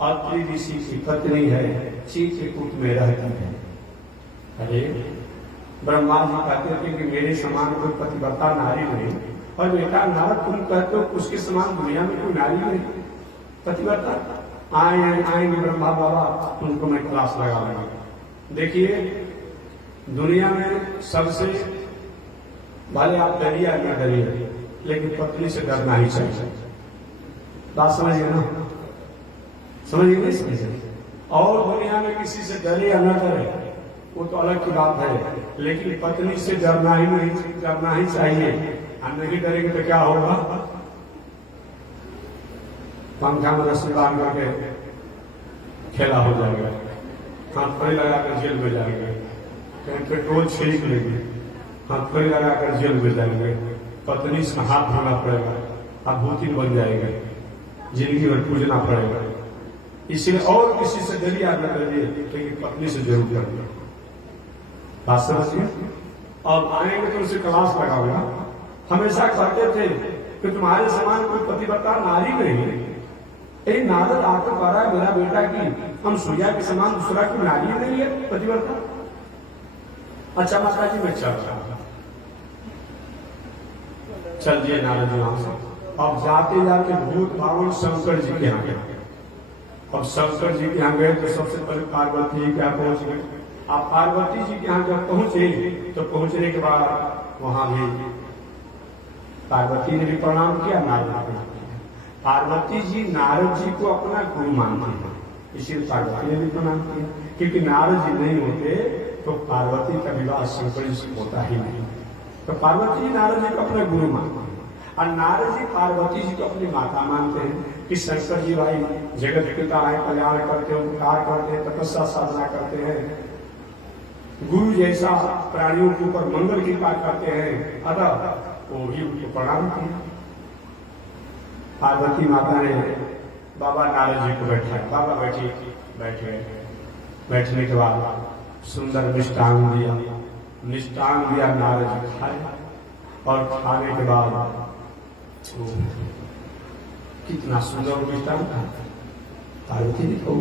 अत्रि ऋषि की पत्नी है, चित्रकूट में रहती है। अरे ब्रह्मा जी कहते थे कि मेरे समान कोई पतिव्रता नारी नहीं, और बेटा नारद तुम कहते हो उसके समान दुनिया में कोई नारी नहीं पतिव्रता। आएंगे ब्रह्मा बाबा, तुमको मैं क्लास लगा लूंगा। देखिए दुनिया में सबसे भले आप डरिए या न डरिए, लेकिन पत्नी से डरना ही चाहिए। बात समझिए ना? समझिए नहीं समझिए? और दुनिया में किसी से डरे या न डरे वो तो अलग की बात है, लेकिन पत्नी से डरना ही चाहिए। हम नहीं डरेंगे तो क्या होगा? पंखा में रस्सी बांध करके खेला हो जाएगा, हाथ फड़ी लगाकर जेल में जाएंगे, कहीं पेट्रोल छिड़क लेंगे, हाथ फड़ी लगाकर जेल में जाएंगे, पत्नी से हाथ धोना पड़ेगा, आप भूतिन बन जाएंगे, जिंदगी भर पूजना पड़ेगा। इसलिए और किसी से डरिए न डरिए, लेकिन पत्नी से जरूर डरिए। बात समझिए। और आएंगे तो उसे क्लास लगाऊंगा। हमेशा कहते थे कि तुम्हारे समान कोई पतिव्रता नारी नहीं। एक नारद आकर कह रहा है मेरा बेटा कि हम सूर्या के समान दूसरा की नारी नहीं है पतिव्रता। अच्छा माता जी मैं चल रहा हूं। चल दिए नारद जी वहां से। अब जाते जाते भूत भावन शंकर जी के यहाँ गए। अब शंकर जी के यहाँ गए तो सबसे पहले पार्वती क्या पहुंच गए। आप पार्वती जी के यहाँ जब पहुंचे तो पहुंचने के बाद वहां भी पार्वती ने भी प्रणाम किया, नारद ने प्रणाम किया। पार्वती जी नारद जी को अपना गुरु मानते हैं, इसीलिए पार्वती ने भी प्रणाम किया। क्योंकि नारद जी नहीं होते तो पार्वती का विवाह शंकर जी से होता ही नहीं। तो पार्वती जी नारद जी को अपना गुरु मानते हैं और नारद जी पार्वती जी को अपनी माता मानते हैं कि शंकर जी भाई जगत पिता है, कल्याण करते हैं, उपकार करते हैं, तपस्या साधना करते हैं, गुरु जैसा प्राणियों के ऊपर मंगल कृपा करते हैं, अतः वो भी उनको प्रणाम किया। पार्वती माता ने बाबा नारद जी को बैठाया। बाबा बैठे। बैठने के बाद सुंदर मिष्टांग दिया। मिष्टांग दिया, नारद जी खाए और खाने के बाद कितना सुंदर मिष्टांग था। पार्वती ने कहा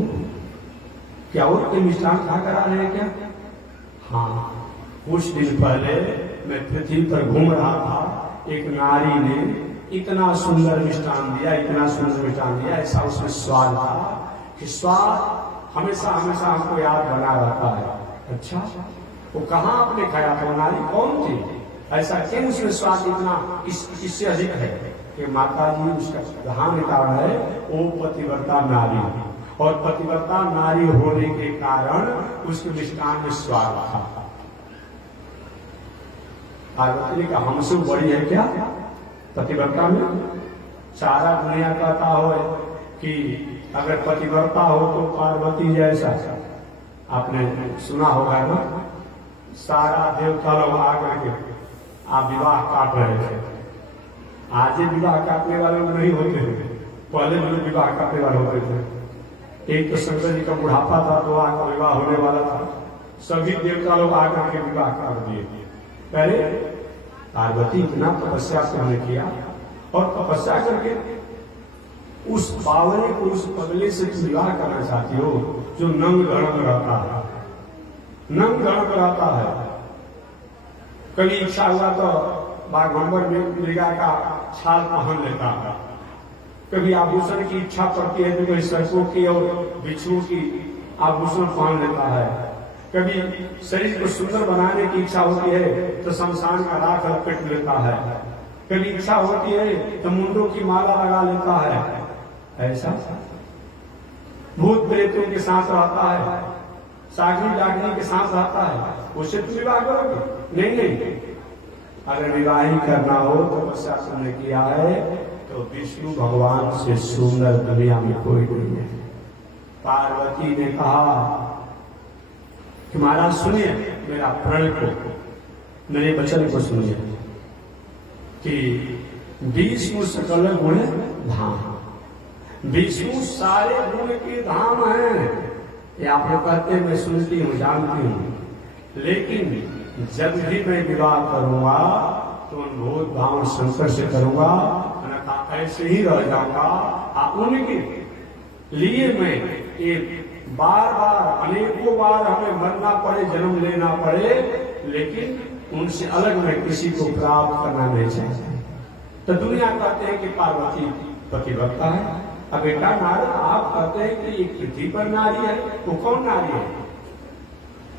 क्या और कोई मिष्टांग खा कर आ रहे हैं क्या? हाँ, कुछ दिन पहले मैं पृथ्वी पर घूम रहा था, एक नारी ने इतना सुंदर मिष्टान दिया, इतना सुंदर मिष्टान दिया, ऐसा उसमें स्वाद था कि स्वाद हमेशा हमेशा हमको याद बना रहता है। अच्छा, वो कहाँ आपने खाया था? नारी कौन थी? ऐसा क्यों उसमें स्वाद इतना इससे अधिक है कि माता जी उसका प्रधान कारण है वो पतिव्रता नारी, और पतिव्रता नारी होने के कारण उसके मिष्टान में स्वाद था। पार्वती का हमसे बड़ी है क्या पतिव्रता में? सारा दुनिया कहता हो कि अगर पतिव्रता हो तो पार्वती जैसा। आपने सुना होगा ना, सारा देवता लोग आकर के आप विवाह काट रहे थे। आज ही विवाह काटने वाले लोग नहीं होते थे, पहले लोग विवाह काटने वाले होते थे। एक तो शंकर जी का बुढ़ापा था तो आकर विवाह होने वाला था, सभी देवता लोग आकर के विवाह काट दिए। पहले पार्वती इतना तपस्या से हमने किया और तपस्या करके उस बावरे को, उस पगले से विवाह करना चाहती हो जो नंग धड़क रहता है, नंग धड़क रहता है। कभी इच्छा हुआ तो बागंबर में मृगा का छाल पहन लेता है, कभी आभूषण की इच्छा पड़ती है तो कोई सरसों की और बिच्छू की आभूषण पहन लेता है, कभी शरीर को सुंदर बनाने की इच्छा होती है तो शमशान का राख लपेट लेता है, कभी इच्छा होती है तो मुंडों की माला लगा लेता है। ऐसा भूत प्रेतों के साथ रहता है, सागनी डाकनी के साथ रहता है, उससे तुम विवाह करोगे? नहीं। अगर विवाह ही करना हो तो तपस्या तुमने किया है तो विष्णु भगवान से सुंदर दुनिया में कोई नहीं है। पार्वती ने कहा कि महाराज सुनिए मेरा प्रण को, मेरे वचन को सुनिए कि विष्णु सकल गुण धाम, विष्णु सारे गुण के धाम है। ये आप लोग कहते हैं मैं सुनती हूँ जानती हूँ, लेकिन जब भी मैं विवाह करूंगा तो भूत भाव शंकर से करूंगा, अन्यथा ऐसे ही रह जाऊंगा। उनके लिए मैं एक बार बार अनेकों बार हमें मरना पड़े, जन्म लेना पड़े, लेकिन उनसे अलग मैं किसी को प्राप्त करना नहीं चाहता। तो दुनिया कहते हैं कि पार्वती पतिव्रता है। अब बेटा नारद आप कहते हैं कि एक पृथ्वी पर नारी है, वो कौन नारी है?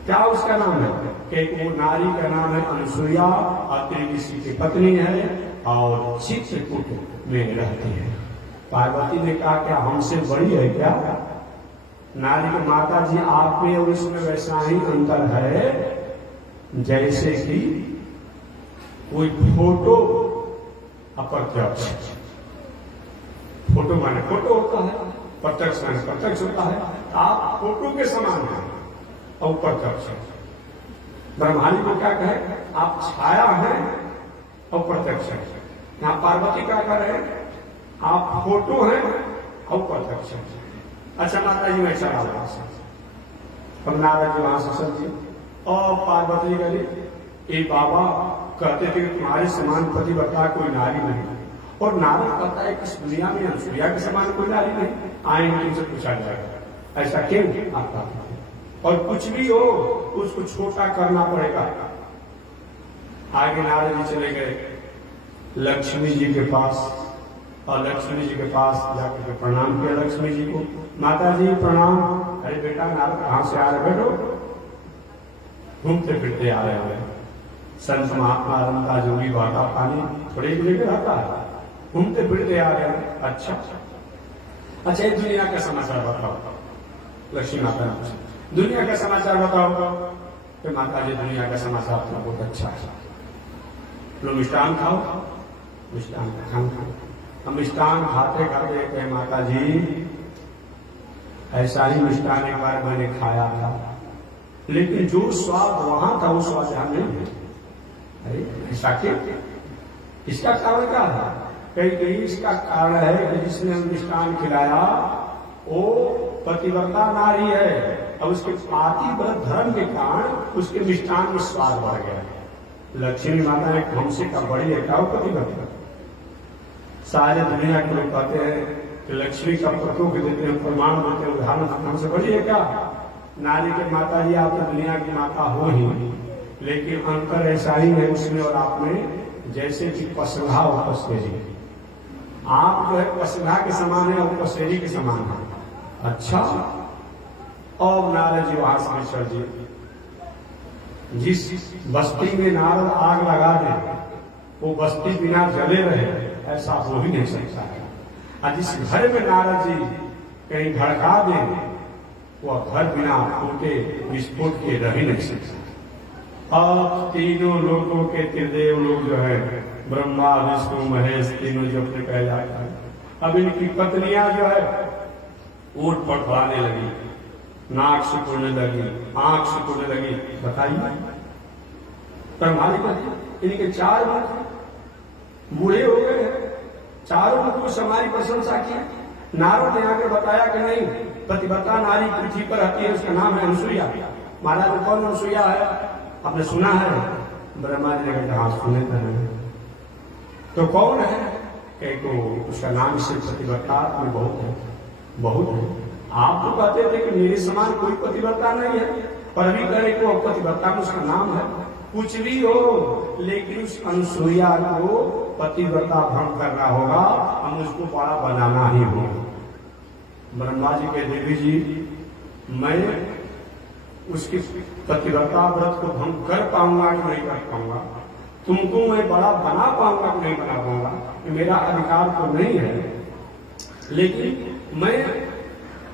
क्या उसका नाम है? कि वो नारी का नाम है अनुसुईया, अत्रि ऋषि की पत्नी है और चित्रकूट में रहती है। पार्वती ने कहा क्या हमसे बड़ी है क्या? नारी के माता जी आप में और उसमें वैसा ही अंतर है जैसे कि कोई फोटो अप्रत्यक्ष, फोटो माने फोटो होता है, प्रत्यक्ष माने प्रत्यक्ष होता है। आप फोटो के समान हैं और प्रत्यक्ष है। ब्रह्मांड को क्या कहे? आप छाया हैं और प्रत्यक्ष है। यहाँ पार्वती क्या कह रहे हैं? आप फोटो हैं और प्रत्यक्ष है। अच्छा माता जी मैं चला वहां से, अब नारद जी वहां से चल दिए और पार्वती गली। ये बाबा कहते थे कि तुम्हारे समान पतिव्रता कोई नारी नहीं, और नारद कहता है कि इस दुनिया में अनसुईया के समान कोई नारी नहीं। आएंगे तुमसे पूछा जाएगा ऐसा क्यों आता, और कुछ भी हो उसको छोटा करना पड़ेगा। आगे नारद जी चले गए लक्ष्मी जी के पास, और लक्ष्मी जी के पास जाकर के प्रणाम किया लक्ष्मी जी को। माता जी प्रणाम। अरे बेटा नारद कहां से आ रहे बेटो? घूमते फिरते आ रहे हैं। संत महात्मा रमता जोगी वाटा पानी थोड़ी जगह रहता है, घूमते फिरते आ रहे हैं। अच्छा अच्छा एक दुनिया का समाचार बताओ। लक्ष्मी माता ने पूछा दुनिया का समाचार बताओ। तो माता जी दुनिया का समाचार तो बहुत अच्छा है, लो मिष्टान खाओ। मिष्टान खाओ। हम मिष्टान खाते खाते कहे माता जी ऐसा ही मिष्टान एक बार मैंने खाया था, लेकिन जो स्वाद वहां था वो स्वाद यहां नहीं है। अरे ऐसा क्यों? इसका कारण क्या है? कहीं इसका कारण है कि जिसने मिष्टान खिलाया वो पतिव्रता नारी है, और उसके पातिव्रत धर्म के कारण उसके मिष्टान में स्वाद बढ़ गया। लक्ष्मी माता ने हमसे का बड़ी है क्या पतिव्रता? सारे दुनिया के लोग कहते हैं कि लक्ष्मी का प्रकोप देते हैं, प्रमाण देते हैं, उदाहरण हमसे बड़ी है क्या? नारी के माता जी आप तो दुनिया की माता हो ही, लेकिन अंतर ऐसा ही है उसमें और आप में, जैसे कि पसंगा और पसेरी। आप जो है पसंगा के समान है और पसेरी के समान है। अच्छा और नारद जी वहां से चल दिए। जिस बस्ती में नारद आग लगा दे वो बस्ती बिना जले रहे, ऐसा हो ही नहीं सकता है। और जिस घर में नारद जी कहीं भड़का दे वह घर बिना फूटे विस्फोट के रह ही नहीं सकता। अब तीनों लोगों के त्रिदेव लोग जो है ब्रह्मा विष्णु महेश तीनों जो अपने कह जाता है, अब इनकी पत्नियां जो है ऊंट पटवाने लगी, नाक सिकुड़ने लगी, आंख सिकुड़ने लगी। बताइए ब्रह्माली इनके 4 मुख बूढ़े हो गए, चारों मुख हमारी प्रशंसा की। नारद ने आगे बताया कि नहीं पतिव्रता नारी पृथ्वी पर आती है, उसका नाम है अनुसुईया। महाराज कौन अनुसुईया है? आपने सुना है? ब्रह्मा जी ने कहा सुने तो कौन है? तो उसका नाम से पतिव्रता में बहुत है, बहुत है। आप तो कहते थे कि मेरे समान कोई पतिव्रता नहीं है, पर अभी कह रहे को पतिव्रता में उसका नाम है। कुछ भी हो लेकिन उस अनुसुईया को पतिव्रता भंग करना होगा, हम उसको बड़ा बनाना ही होगा। ब्रह्मा जी के देवी जी मैं उसकी पतिव्रता व्रत को भंग कर पाऊंगा कि नहीं कर पाऊंगा, तुमको मैं बड़ा बना पाऊंगा कि नहीं बना पाऊंगा, मेरा अधिकार तो नहीं है, लेकिन मैं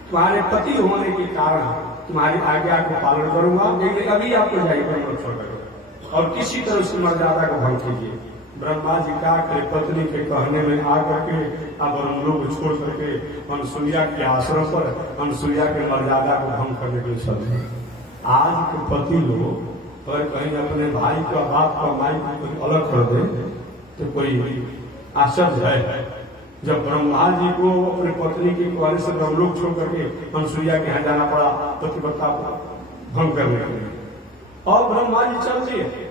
तुम्हारे पति होने के कारण तुम्हारी आज्ञा को पालन करूंगा। लेकिन अभी आपको जाइए छोड़कर और किसी तरह उसकी मर्यादा को भंग कीजिए। ब्रह्मा जी क्या करे पत्नी के कहने में आकर के अब हम लोग छोड़ करके अनुसुईया के आश्रम पर अनुसुईया के मर्यादा को भंग करने के लिए चलते। आज के पति लोग अगर कहीं अपने भाई का बाप का माई को अलग कर दे तो कोई आश्चर्य है। जब ब्रह्मा जी को अपने पत्नी के कहने से ब्रह्मलोक छोड़ करके अनुसुईया के यहाँ जाना पड़ा पतिव्रता भंग करने के लिए, और ब्रह्मा जी चल दिए।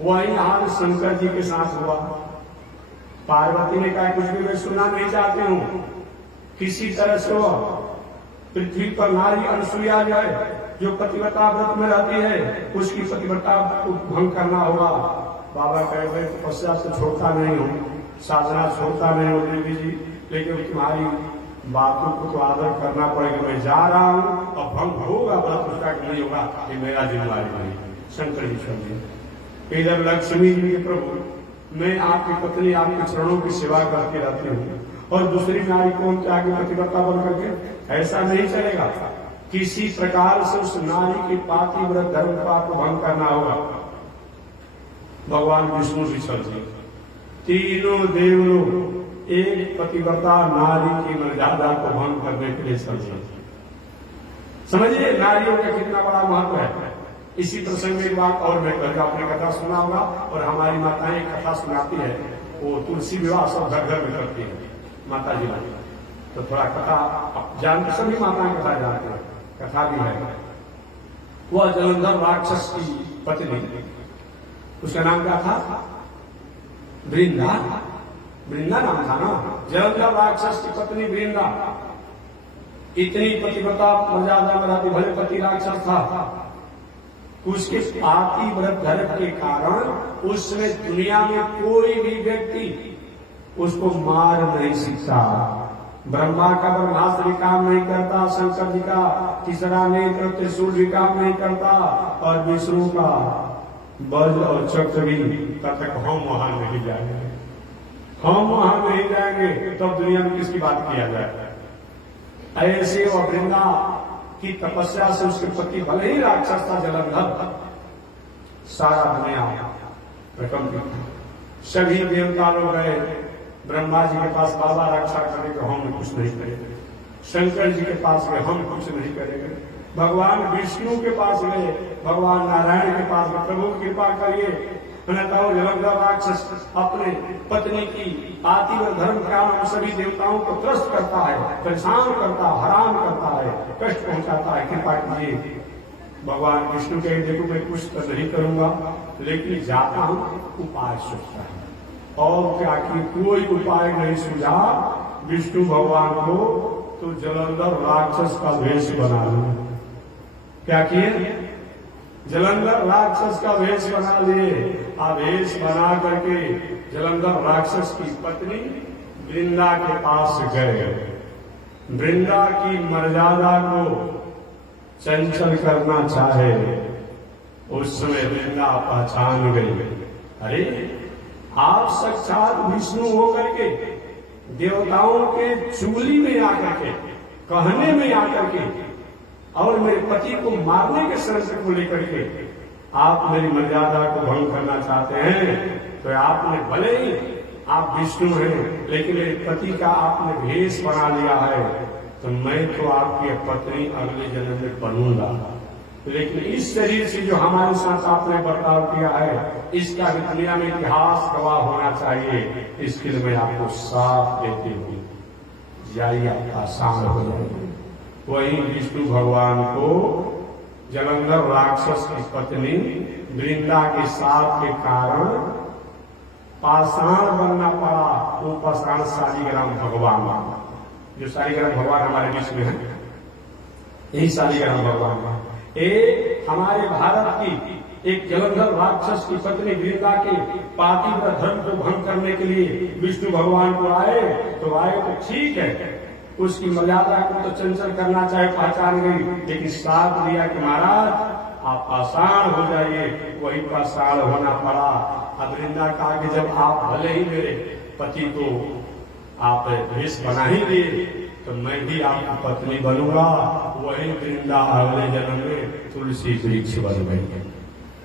वही हाल शंकर जी के साथ हुआ। पार्वती ने कहा कुछ भी मैं सुनना नहीं चाहती हूँ, किसी तरह से पृथ्वी पर नारी अनुसुईया जाए जो पतिव्रता व्रत में रहती है उसकी पतिव्रता को भंग करना होगा। बाबा कह रहे तपस्या से छोड़ता नहीं हूँ, साधना छोड़ता नहीं हूँ देवी जी, लेकिन तुम्हारी बातों को तो आदर करना पड़ेगा। मैं जा रहा हूँ और भंग होगा व्रत उसका नहीं होगा, ये मेरा जिम्मेवारी नहीं। शंकर जी समझे इधर लक्ष्मी जी के प्रभु मैं आपकी पत्नी आपके चरणों की सेवा करके रहती हूँ और दूसरी नारी को उनके आगे पतिव्रता बन करके, ऐसा नहीं चलेगा। किसी प्रकार से उस नारी के पातिव्रत धर्म को भंग करना होगा। भगवान विष्णु भी चलते तीनों देव लोग एक पतिव्रता नारी की मर्यादा को भंग करने के लिए चलते। समझिए नारियों का कितना बड़ा महत्व है। इसी प्रसंग में एक बात और मैं कहता, आपने कथा सुना होगा और हमारी माताएं कथा सुनाती है, वो तुलसी विवाह सब घर घर में करती है माता जी वाली। तो थोड़ा कथा जानते, सभी माताएं कथा जानते हैं, कथा भी है। वह जलंधर राक्षस की पत्नी, उसका नाम क्या था? वृंदा। वृंदा नाम था ना। जलंधर राक्षस की पत्नी वृंदा इतनी पतिव्रता मर्यादा में रहती, भले पति राक्षस था, उसके पातिव्रत धर्म के कारण उसने दुनिया में कोई भी व्यक्ति उसको मार नहीं सकता। ब्रह्मा का ब्रह्मास्त्र भी काम नहीं करता, शंकर जी का तीसरा नेत्र त्रिशूल भी काम नहीं करता, और विष्णु का वज्र और चक्र भी, तब तक हम वहां नहीं जाएंगे, हम वहां नहीं जाएंगे, तब दुनिया में किसकी बात किया जाए। ऐसे वह वृंदा की तपस्या से उसके पति भले ही राक्षस था जलंधर, सारा दुनिया प्रकंपित, सभी देवता लोग गए ब्रह्मा जी के पास, बाबा रक्षा करेंगे, हम कुछ नहीं करेंगे। शंकर जी के पास गए, हम कुछ नहीं करेंगे। भगवान विष्णु के पास गए, भगवान नारायण के पास गए, प्रभु कृपा करिए। जलंधर राक्षस अपने पत्नी की पातिव्रत धर्म के कारण सभी देवताओं को त्रस्त करता है, परेशान करता, हराम करता है, कष्ट पहुंचाता है, कृपा कीजिए। भगवान विष्णु के देखो मैं कुछ तो नहीं करूंगा, लेकिन जाता हूं, उपाय सोचता है, और क्या कि कोई उपाय नहीं सूझा विष्णु भगवान को, तो जलंधर राक्षस का वेश बना लिया। क्या किए? जलंधर राक्षस का वेश बना लिए। वेश बना करके जलंधर राक्षस की पत्नी वृंदा के पास गए। वृंदा की मर्यादा को चंचल करना चाहे, उस समय वृंदा पहचान गई, अरे आप साक्षात विष्णु होकर के देवताओं के चुगली में आकर के, कहने में आकर के, और मेरे पति को मारने के संकल्प को लेकर के आप मेरी मर्यादा को भंग करना चाहते हैं, तो आपने भले ही आप विष्णु हैं, लेकिन मेरे पति का आपने भेष बना लिया है, तो मैं तो आपकी पत्नी अगले जन्म में बनूंगा, लेकिन इस शरीर से जो हमारे साथ आपने बर्ताव किया है, इसका भी दुनिया में इतिहास गवाह होना चाहिए। इसके लिए मैं आपको साथ देती हूँ, जाइए आपका आसान हो जाएगा। वही विष्णु भगवान को जलंधर राक्षस की पत्नी वृंदा के साथ के कारण पाषाण बनना पड़ा। वो पाषाण शालिग्राम भगवान, जो शालिग्राम भगवान हमारे बीच में है, यही शालिग्राम भगवान एक हमारे भारत की एक जलंधर राक्षस की पत्नी वृंदा के पातिव्रत धर्म को भंग करने के लिए विष्णु भगवान को आए, तो आए तो ठीक है, उसकी मर्यादा को तो चंचल करना चाहे, पहचान गई, लेकिन साथ दिया कि महाराज आप पाषाण हो जाइए, वही पाषाण होना पड़ा। अब वृंदा कहा कि जब आप भले ही मेरे पति को आप भेष बना ही लिए, तो मैं भी आपकी पत्नी बनूंगा। वही वृंदा अगले जन्म में तुलसी वृक्ष बन गई।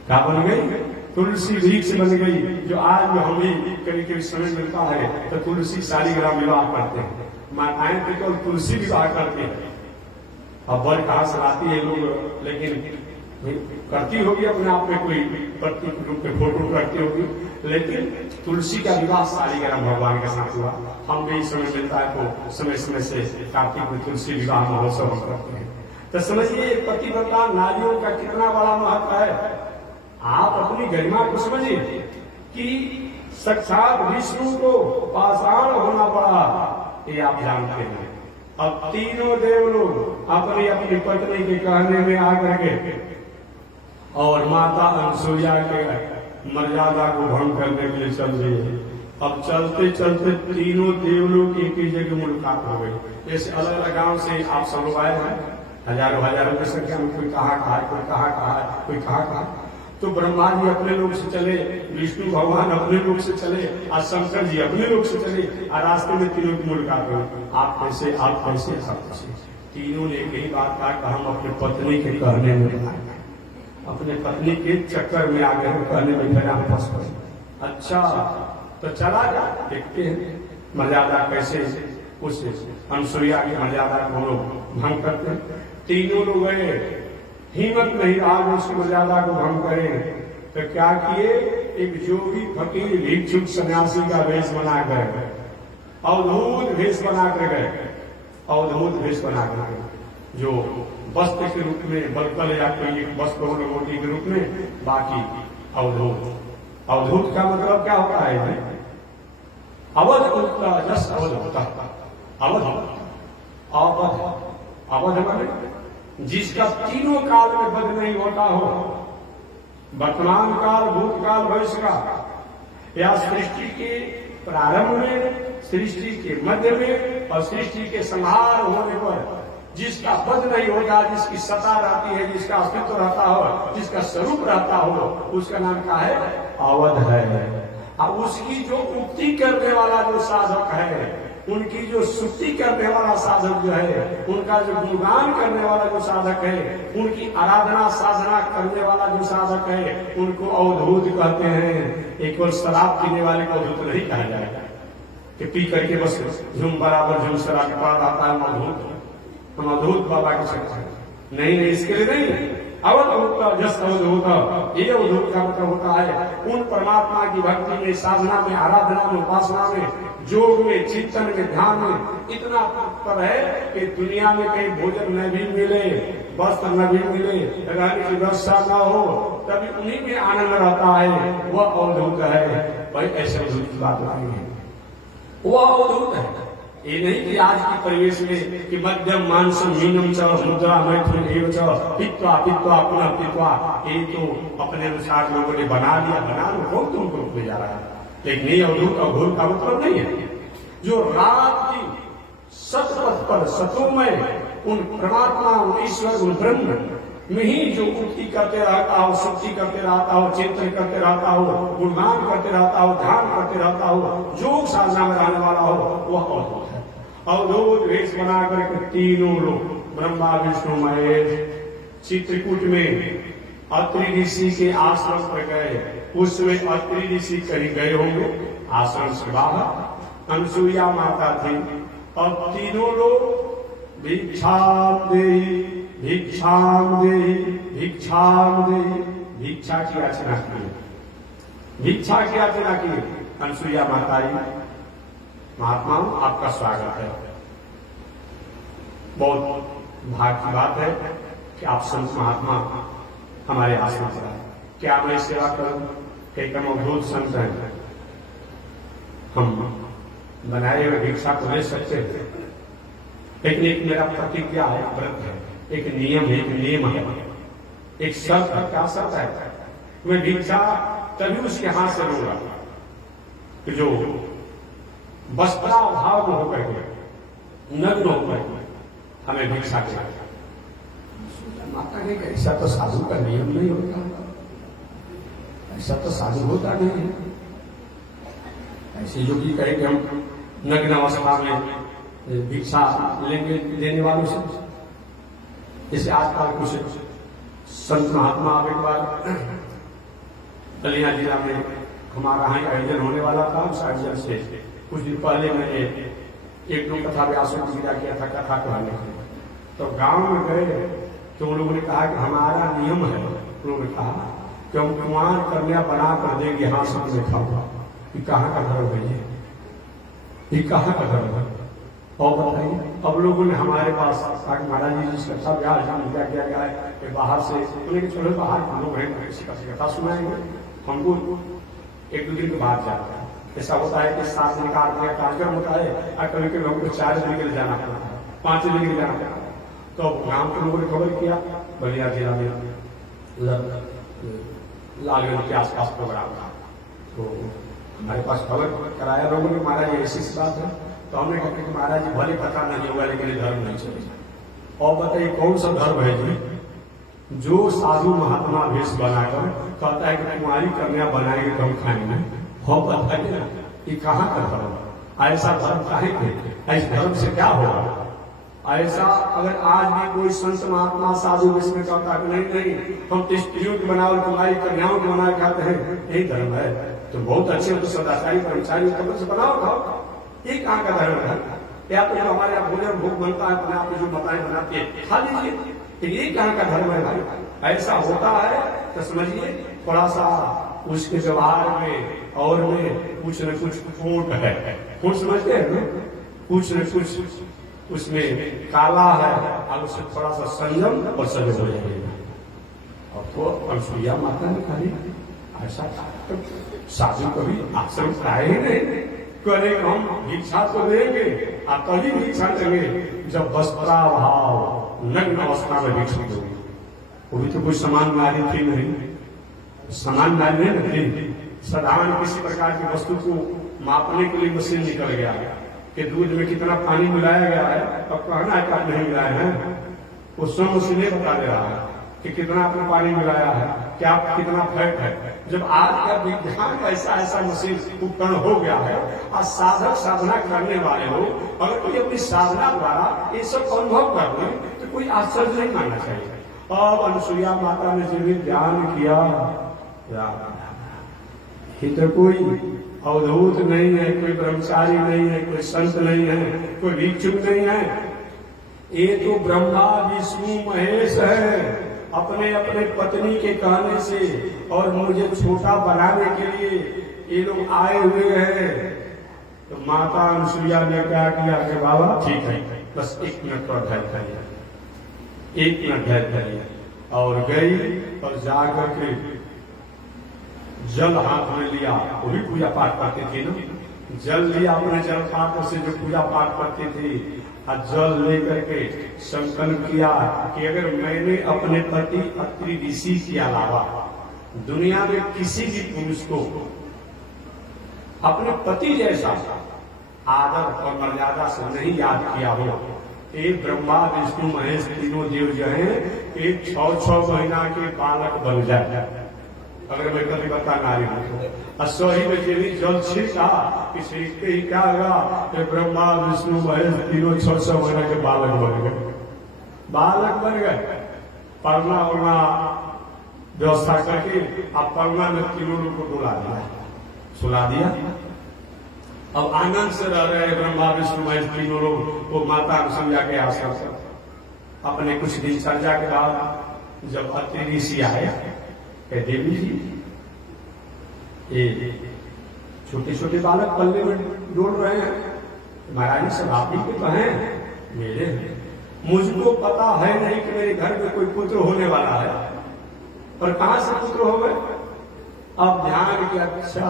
क्या बन गई? तुलसी वृक्ष बन गई। जो आज जो हमें कभी कभी समय मिलता है तो तुलसी शालिग्राम विवाह करते हैं, माताएं तो केवल तुलसी विवाह करते हैं। अब बर कहां से लाती है लोग, लेकिन करती होगी अपने आप में, कोई प्रतीक रूप में फोटो करती होगी, लेकिन तुलसी का विवाह शालिग्राम भगवान के साथ हुआ। हम भी समय मिलता है तो समय समय से कार्तिक में तुलसी विवाह महोत्सव हम करते हैं। तो समझिए पतिव्रता नारियों का कितना बड़ा महत्व है। आप अपनी गरिमा को समझिए कि साक्षात विष्णु को पाषाण होना पड़ा, ये आप जानते हैं। अब तीनों देव लोग अपनी अपनी पत्नी के कहने में आकर के और माता अनसुईया के मर्यादा को भंग करने के लिए चल रही है। अब चलते चलते तीनों देवलोग एक ही जगह मुलाकात हो गई। जैसे अलग अलग गांव से आप सब लोग आए हैं, हजारों हजारों की संख्या में, कोई कहाँ कहा है, कोई कहाँ कहा है, कोई कहाँ कहा। तो ब्रह्मा जी अपने लोग से चले, विष्णु भगवान अपने लोग से चले, और शंकर जी अपने लोग से चले, और रास्ते में तीनों की मुलाकात हुई। आप कैसे, आप कैसे, आप कैसे। तीनों ने यही बात कहा कि हम अपने पत्नी के कहने में आए, अपने पत्नी के चक्कर में आकर कहने में फिर आप फंस गए। अच्छा तो चला जा, देखते हैं मर्यादा कैसे उस अनसुईया की मर्यादा को हम लोग भंग करते हैं। तीनों लोग गए, हिम्मत नहीं रहा उसकी मर्यादा को भंग करें, तो क्या किए, एक जोगी फकीर भिक्षुक सन्यासी का वेश बना कर, अवधूत वेश बना कर गए। अवधूत वेश बना कर जो वस्त्र के रूप में बलकल या कोई एक वस्त्र मोटी के रूप में, बाकी अवधूत। अवधूत का मतलब क्या होता है? अवध का जस अवध होता है। अवध अवध अवध माने जिसका तीनों काल में वध नहीं होता हो, वर्तमान काल, भूतकाल, भविष्य का, या सृष्टि के प्रारंभ में, सृष्टि के मध्य में और सृष्टि के संहार होने पर जिसका वध नहीं होता, जिसकी सत्ता रहती है, जिसका अस्तित्व रहता हो, जिसका स्वरूप रहता हो, उसका नाम क्या है? अवध है। अब उसकी जो मुक्ति करने वाला जो साधक है, उनकी जो सुक्ति करने वाला साधक जो है, उनका जो गुणगान करने वाला जो साधक है, उनकी आराधना साधना करने वाला जो साधक है, उनको अवधूत कहते हैं। एक और शराब पीने वाले को अवधूत नहीं कहा जाएगा कि पी करके बस झुम बराबर झुम शराब के पार आता है अवधूत, हम अवधूत बाबा के सकते हैं। नहीं, इसके लिए नहीं। अवधूत जस अवधूत, ये अवधूत का मतलब होता है उन परमात्मा की भक्ति में, साधना में, आराधना में, उपासना में, योग में, चिंतन में, ध्यान में इतना पर है कि दुनिया में कहीं भोजन न भी मिले, वस्त्र न भी मिले, रहने की व्यवस्था न हो, तभी उन्हीं में आनंद रहता है। वह अवधूत है। भाई ऐसे अवधूत की बात नहीं है, वह अवधूत है। ये नहीं कि आज की परिवेश में कि मध्यम मानसम मीनम च मुद्रा मैथुन एव च पित्वा पित्वा पुनः पित्वा, ये तो अपने अनुसार लोगों ने बना लिया। बना लो, कौन तुमको रोकने जा रहा है? लेकिन ये अवधूत अवधूत का मतलब नहीं है। जो रात की सतपथ पर सतोमय उन परमात्मा, उन ईश्वर, उन ब्रह्म में ही जो मुक्ति करते रहता हो, सुक्ति करते रहता हो, चिंतन करते रहता हो, गुणगान करते रहता हो, ध्यान करते रहता हो, योग साधना में रहने वाला हो, वह अवधूत है। अवधूत वेश बनाकर के तीनों लोग, ब्रह्मा विष्णु महेश, चित्रकूट में अत्रि ऋषि के आश्रम पर गए। उसमें अत्रि ऋषि कहीं गए होंगे आश्रम से बाहर। अनसुईया माता थी और तीनों लोग भिक्षाम देहि, भिक्षाम देहि, भिक्षाम देहि, भिक्षा की याचना की, भिक्षा की याचना की। अनसुईया माता महात्मा आपका स्वागत है। बहुत भाग्य की बात है कि आप संत महात्मा हमारे आश्रम से आए। क्या मैं सेवा करूं? एकदम अवधूत संत हैं, हम बनाए हुए भिक्षा को ले सकते हैं, लेकिन एक मेरा प्रतिज्ञा है, व्रत है, एक नियम है, एक नियम है, एक शर्त है। क्या शर्त है? मैं भिक्षा तभी उसके हाथ से लूंगा कि जो वस्त्राभाव में होकर के, नग्न होकर के हमें भिक्षा खिलाए। माता ने कहा ऐसा तो साधु का नियम नहीं होता, ऐसा तो साधु होता नहीं है। ऐसे योगी कहे कि हम नग्न अवस्था में भिक्षा लेंगे देने वालों से। जैसे आजकल कुछ संत महात्मा एक बार बलिया जिला में हमारा यहाँ आयोजन होने वाला था, उस आयोजन से कुछ दिन पहले मैंने एक दो कथा व्यासों को विदा किया था कथा कहने के। तो गांव में गए तो उन लोगों ने कहा कि हमारा नियम है, उन्होंने कहा कि हम कुमार कन्या बना कर देंगे, हाँ सब देखा हुआ। ये कहाँ का धर्म है? ये कहाँ का धर्म है? और बताइए, अब लोगों ने हमारे पास कहा कि महाराज जी जिस कथा व्यास क्या किया गया है कि बाहर से, उन्हें छोड़े बाहर हम लोग हैं, किसी कथा सुनाएंगे, हमको एक दो दिन के बाद जाता है। ऐसा होता है कि 7 दिन का कार्यक्रम होता है और कभी कभी हमको 4 दिन के लिए जाना पड़ता है, 5 दिन के लिए जाना पड़ता है। तो गांव के लोगों ने खबर किया, बलिया जिला में लालगंज के आसपास प्रोग्राम था, तो हमारे पास खबर कराया लोगों ने, महाराज ऐसी बात है। तो हमने कहा कि महाराज जी भले पता नहीं होगा लेकिन ये धर्म नहीं चलेगा। और बताइए कौन सा धर्म है जी जो साधु महात्मा भेष बनाकर कहता है कि कुमारी कन्या बनाएंगे तो हम खाएंगे? हो बताइए ना, ये कहाँ का धर्म? ऐसा धर्म काहे के? ऐसे धर्म से क्या होगा? ऐसा अगर आज भी कोई संत महात्मा साधु भेष में कहता है नहीं नहीं हम तो स्त्रियों की बनाओ, कुमारी कन्याओं की बना खाते हैं, यही धर्म है, तो बहुत अच्छे तो सदाचारी कर्मचारी कपड़े से बनाओ खाओ। ये कहाँ का धर्म है? या तो जो हमारे यहाँ भोजन भोग बनता है अपने आप जो बताए बनाते हैं खा लीजिए, ये कहाँ का धर्म है भाई? ऐसा होता है तो समझिए थोड़ा सा उसके व्यवहार में और में कुछ न कुछ खोट है। खोट समझते हैं ना? कुछ न कुछ उसमें काला है, अब उससे थोड़ा सा संयम और सजग हो जाएगा। और तो अनसुईया माता ने कहा ऐसा तो साधु कभी आश्रम आए ही नहीं, करे हम भिक्षा तो देंगे और तभी भिक्षा देंगे जब वस्त्राभाव नग्न अवस्था में भिक्षा दोगे। वो भी तो कोई समान नारी थी नहीं, समान नारी नहीं थी। साधारण किसी प्रकार की वस्तु को मापने के लिए मशीन निकल गया कि दूध में कितना पानी मिलाया गया है, अब कहना है कि नहीं मिलाया है, वो स्वयं मशीनें बता दे रहा है कि कितना आपने पानी मिलाया है, क्या कितना फैट है। जब आज का विज्ञान ऐसा ऐसा मशीन उपकरण हो गया है और साधक साधना करने वाले लोग अगर कोई अपनी साधना द्वारा ये सब अनुभव कर ले तो कोई आश्चर्य नहीं मानना चाहिए। अब अनुसुईया माता ने जो भी ध्यान किया, ये तो कोई अवधूत नहीं है, कोई ब्रह्मचारी नहीं है, कोई संत नहीं है, कोई भिक्षुक नहीं है, ये तो ब्रह्मा विष्णु महेश है। अपने अपने पत्नी के कहने से और मुझे छोटा बनाने के लिए ये लोग आए हुए हैं। तो माता अनुसुईया ने क्या किया कि बाबा ठीक है, बस 1 मिनट का धैर्य करिए, 1 मिनट धैर्य करिए। और गई और जाकर के जल हाथ में लिया, वो भी पूजा पाठ करती थी ना, जल लिया अपने जल पात्र से जो पूजा पाठ करती थी, और जल लेकर के संकल्प किया कि अगर मैंने अपने पति अत्रि ऋषि के अलावा दुनिया में किसी भी पुरुष को अपने पति जैसा आदर और मर्यादा से नहीं याद किया हो, एक ब्रह्मा विष्णु महेश तीनों देव जो है एक 6 महीना के बालक बन जाए। अगर मैं कभी बता नारी हूं असही में तेरी जल छिड़का कि सीखते ही क्या होगा कि ब्रह्मा विष्णु महेश तीनों 6 महीना के बालक बन गए, बालक बन गए। पढ़ना उड़ना व्यवस्था करके आप पढ़ना में तीनों लोग को डुला दिया, सुला दिया। अब आनंद से रह रहे ब्रह्मा विष्णु महेश तीनों लोग वो माता अनुसुईया के आश्रम से। अपने कुछ दिनचर्या के बाद जब अत्रि ऋषि आए, देवी जी ये छोटे छोटे बालक पल्ले में डोल रहे हैं, महाराज सब आप ही के तो हैं, मेरे मुझको पता है नहीं कि मेरे घर में कोई पुत्र होने वाला है, और कहां से पुत्र हो गए। अब ध्यान किया, अच्छा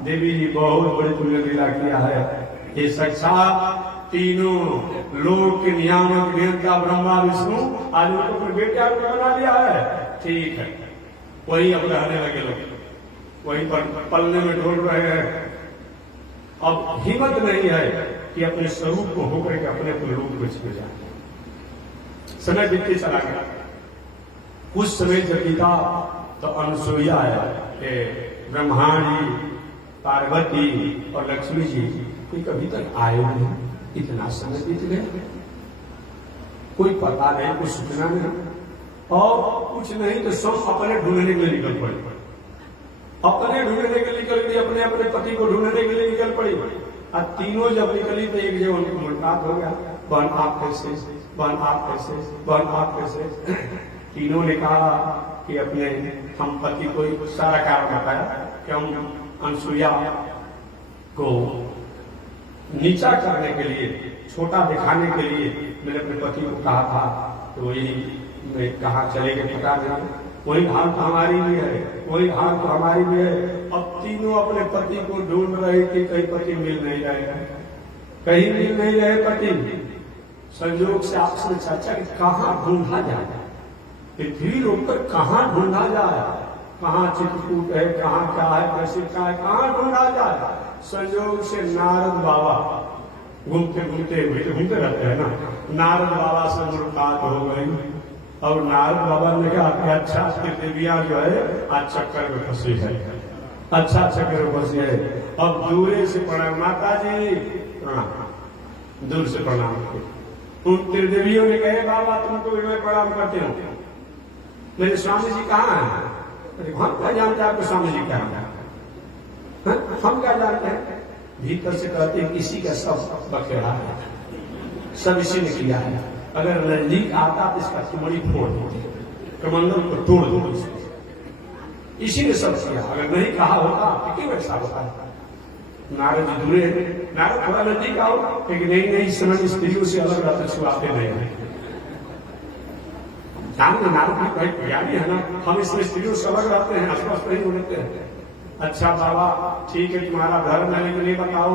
देवी जी बहुत बड़ी पुण्य लीला किया है, ये साक्षात तीनों लोक के नियामक देवता ब्रह्मा विष्णु आज उनको अपने बेटा बना लिया है। ठीक है, वही अब रहने लगे लोग, वहीं पर पलने में ढोल रहे हैं। अब हिम्मत नहीं है कि अपने स्वरूप को होकर के अपने अपने रूप में छिप जाए। समय बीतते चला गया। कुछ समय जब बीता तो अनुसुईया है, ब्रह्माजी, पार्वती और लक्ष्मी जी कभी तक आए नहीं। इतना समय बीत गया, कोई पता नहीं, कोई सूचना नहीं, और कुछ नहीं तो सब अपने ढूंढने के लिए निकल पड़े, अपने ढूंढने के लिए निकल गई, अपने अपने पति को ढूंढने के लिए निकल पड़ी। और तीनों जब निकली तो एक जगह उनको मुलाकात हो गया, बहन आप कैसे, बहन आप कैसे, बहन आप कैसे। तीनों ने कहा कि अपने हम पति को सारा कारण बताया कि हम अनुसुईया को नीचा करने के लिए, छोटा दिखाने के लिए मैंने अपने पति को कहा था, तो यही मैं कहा चले गए पता नहीं। वही हाल तो हमारी भी है, वही हाल तो हमारी भी है। अब तीनों अपने पति को ढूंढ रहे थे, कहीं पति मिल नहीं रहे, कहीं मिल नहीं रहे पति। संयोग से आपसे चर्चा की कहाँ ढूंढा जाए, पृथ्वी लोक पर कहाँ ढूंढा जाए, कहाँ चित्रकूट है, कहाँ क्या है, कैसे क्या है, कहाँ ढूंढा जाए। संयोग से नारद बाबा घूमते घूमते रहते हैं ना, नारद बाबा से मुलाकात हो गई। और नारद बाबा ने कहा कि अच्छा देविया जो है आज चक्कर में फंसी है, अच्छा चक्कर में फंसी है। अब दूर से प्रणाम, माता जी प्रणाम, दूर से प्रणाम। उन त्रिदेवियों ने कहे बाबा तुमको मैं प्रणाम करते हो, मेरे स्वामी जी कहाँ है। हम क्या जानते हैं आपको स्वामी जी कहाँ है, हम क्या जानते हैं। भीतर से कहते हैं किसी का सब बखेड़ा है, सब इसी ने किया है। अगर नजदीक आता तो इसका चुमड़ी फोड़ देते, कमंडल को तोड़ दो, इसी ने सब किया। अगर नहीं कहा होता तो क्यों ऐसा होता है। नारद जी दूरे, नारद थोड़ा नजदीक आओ, लेकिन नहीं नहीं, इस समय स्त्रियों से अलग रहते, छुआते नहीं है। नारद जी भाई ज्ञानी है ना, हम इसमें स्त्रियों से अलग रहते हैं, आसपास नहीं होते हैं। अच्छा बाबा ठीक है, तुम्हारा धर्म है, लेकिन ये बताओ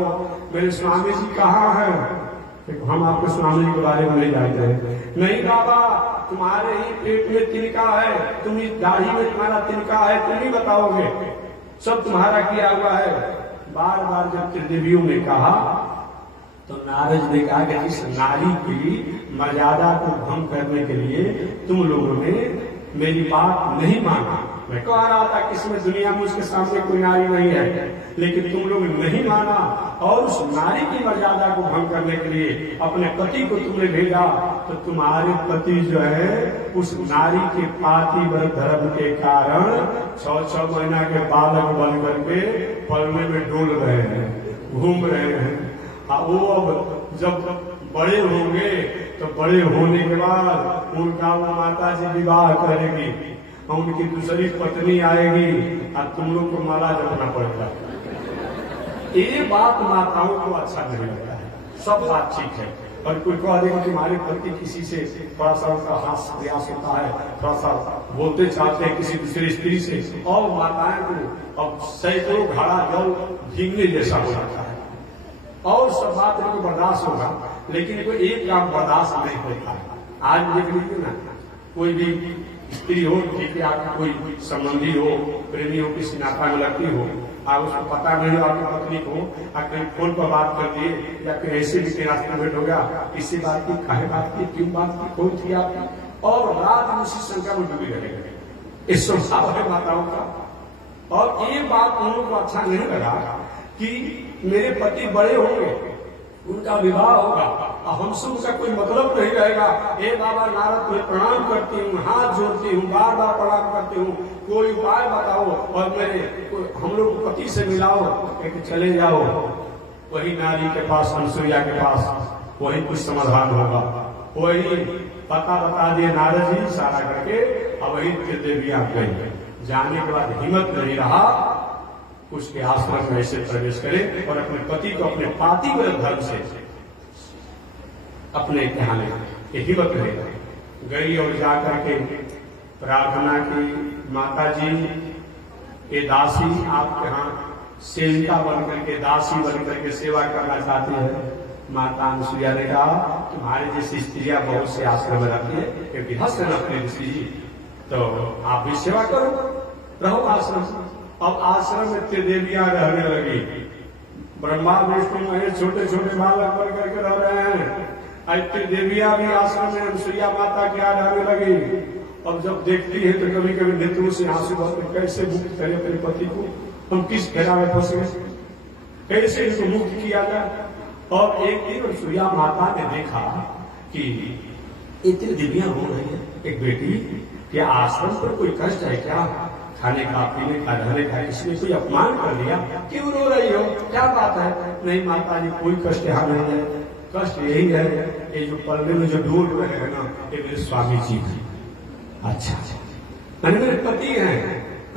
मेरे स्वामी जी कहाँ है? हम आपके स्वामी जी के बारे में नहीं जानते हैं। नहीं बाबा, तुम्हारे ही पेट में तिनका है, तुम्ही दाढ़ी में तुम्हारा तिनका है, तुम ही बताओगे, सब तुम्हारा किया हुआ है। बार बार जब त्रिदेवियों ने कहा तो नारद ने कहा कि इस नारी की मर्यादा को भंग करने के लिए तुम लोगों ने मेरी बात नहीं माना। मैं कह रहा था कि इसमें दुनिया में उसके सामने कोई नारी नहीं है, लेकिन तुम लोग नहीं माना और उस नारी की मर्यादा को भंग करने के लिए अपने पति को तुमने भेजा। तो तुम्हारे पति जो है उस नारी के पातिव्रत धर्म के कारण 6-6 महीना के बालक बन करके पलने में डोल रहे हैं, घूम रहे हैं। वो अब जब बड़े होंगे तो बड़े होने के बाद उनका वो माता जी विवाह करेगी, उनकी दूसरी पत्नी आएगी और तुम लोग को माला जपना पड़ेगा। ये बात माताओं को अच्छा नहीं लगता है। सब बात ठीक है, और कोई कह देगा कि हमारे पति किसी से थोड़ा सा उनका हाथ प्रयास होता है, थोड़ा सा बोलते चाहते हैं किसी दूसरी स्त्री से, और माताएं को अब सैकड़ों घड़ा जल भीगने जैसा हो जाता है, और सब बात इनको बर्दाश्त होगा, लेकिन इनको एक काम बर्दाश्त नहीं होता है। आज देख लीजिए ना, कोई भी स्त्री हो, ठीक है, आपकी कोई संबंधी हो, प्रेमी हो, किसी नाता में लगती हो, आप उसको पता नहीं हो आपकी पत्नी को, आप कहीं फोन पर बात कर दिए या कहीं ऐसे भी कहीं रास्ते में भेंट हो गया, किसी बात की, काहे बात की, क्यों बात की, कोई थी आपकी, और रात उसी शंका में डूबी रहेगी। इस स्वभाव है माताओं का। और ये बात उन लोगों को अच्छा नहीं लगा कि मेरे पति बड़े होंगे, उनका विवाह होगा, हमसे उनका कोई मतलब नहीं रहेगा। हे बाबा नारद, मैं प्रणाम करती हूँ, हाथ जोड़ती हूँ, बार बार प्रणाम करती हूँ, कोई उपाय बताओ और मेरे हम लोग पति से मिलाओ, कि चले जाओ वही नारी के पास, अनुसुईया के पास, वही कुछ समाधान होगा। वही पता बता दिए नारद जी सारा करके, और वही त्रिदेवियां गई। जाने के बाद हिम्मत नहीं रहा उसके आश्रम में ऐसे प्रवेश करे और अपने पति को अपने पातिव्रत धर्म से अपने यहाँ ले हिम्मत नहीं गई, और जाकर के प्रार्थना की, माता जी ये दासी आपके यहाँ सेविका बन करके, दासी बन करके सेवा करना चाहती है। माता अनुसुईया ने कहा तुम्हारे जैसी स्त्रियां बहुत से आश्रम में रहती है, क्योंकि हंस रखते ऋषि जी, तो आप भी सेवा करो, रहो आश्रम। अब आश्रम में त्रिदेवियां रहने लगी, ब्रह्मा विष्णु महेश छोटे छोटे बालक बन करके रह रहे हैं। त्रिदेवियां भी आश्रम में अनुसुईया माता के यहाँ रहने लगी। अब जब देखती है तो कभी कभी नेत्रों से आंसू बहते, कैसे मुक्त करें अपने पति को, हम किस घेरा में फंस गए, कैसे इसको मुक्त किया जाए। और एक दिन अनुसुईया माता ने देखा कि इतनी दिव्या हो रही है, एक बेटी, क्या आश्रम पर कोई कष्ट है क्या, खाने का, पीने का, रहने का, किसी ने कोई अपमान कर दिया, क्यों रो रही हो, क्या बात है? नहीं माता जी, कोई कष्ट यहाँ नहीं है, कष्ट यही है ये जो पलने में जो डूब रहे हैं ना, ये मेरे स्वामी जी हैं। अच्छा मैंने मेरे पति हैं।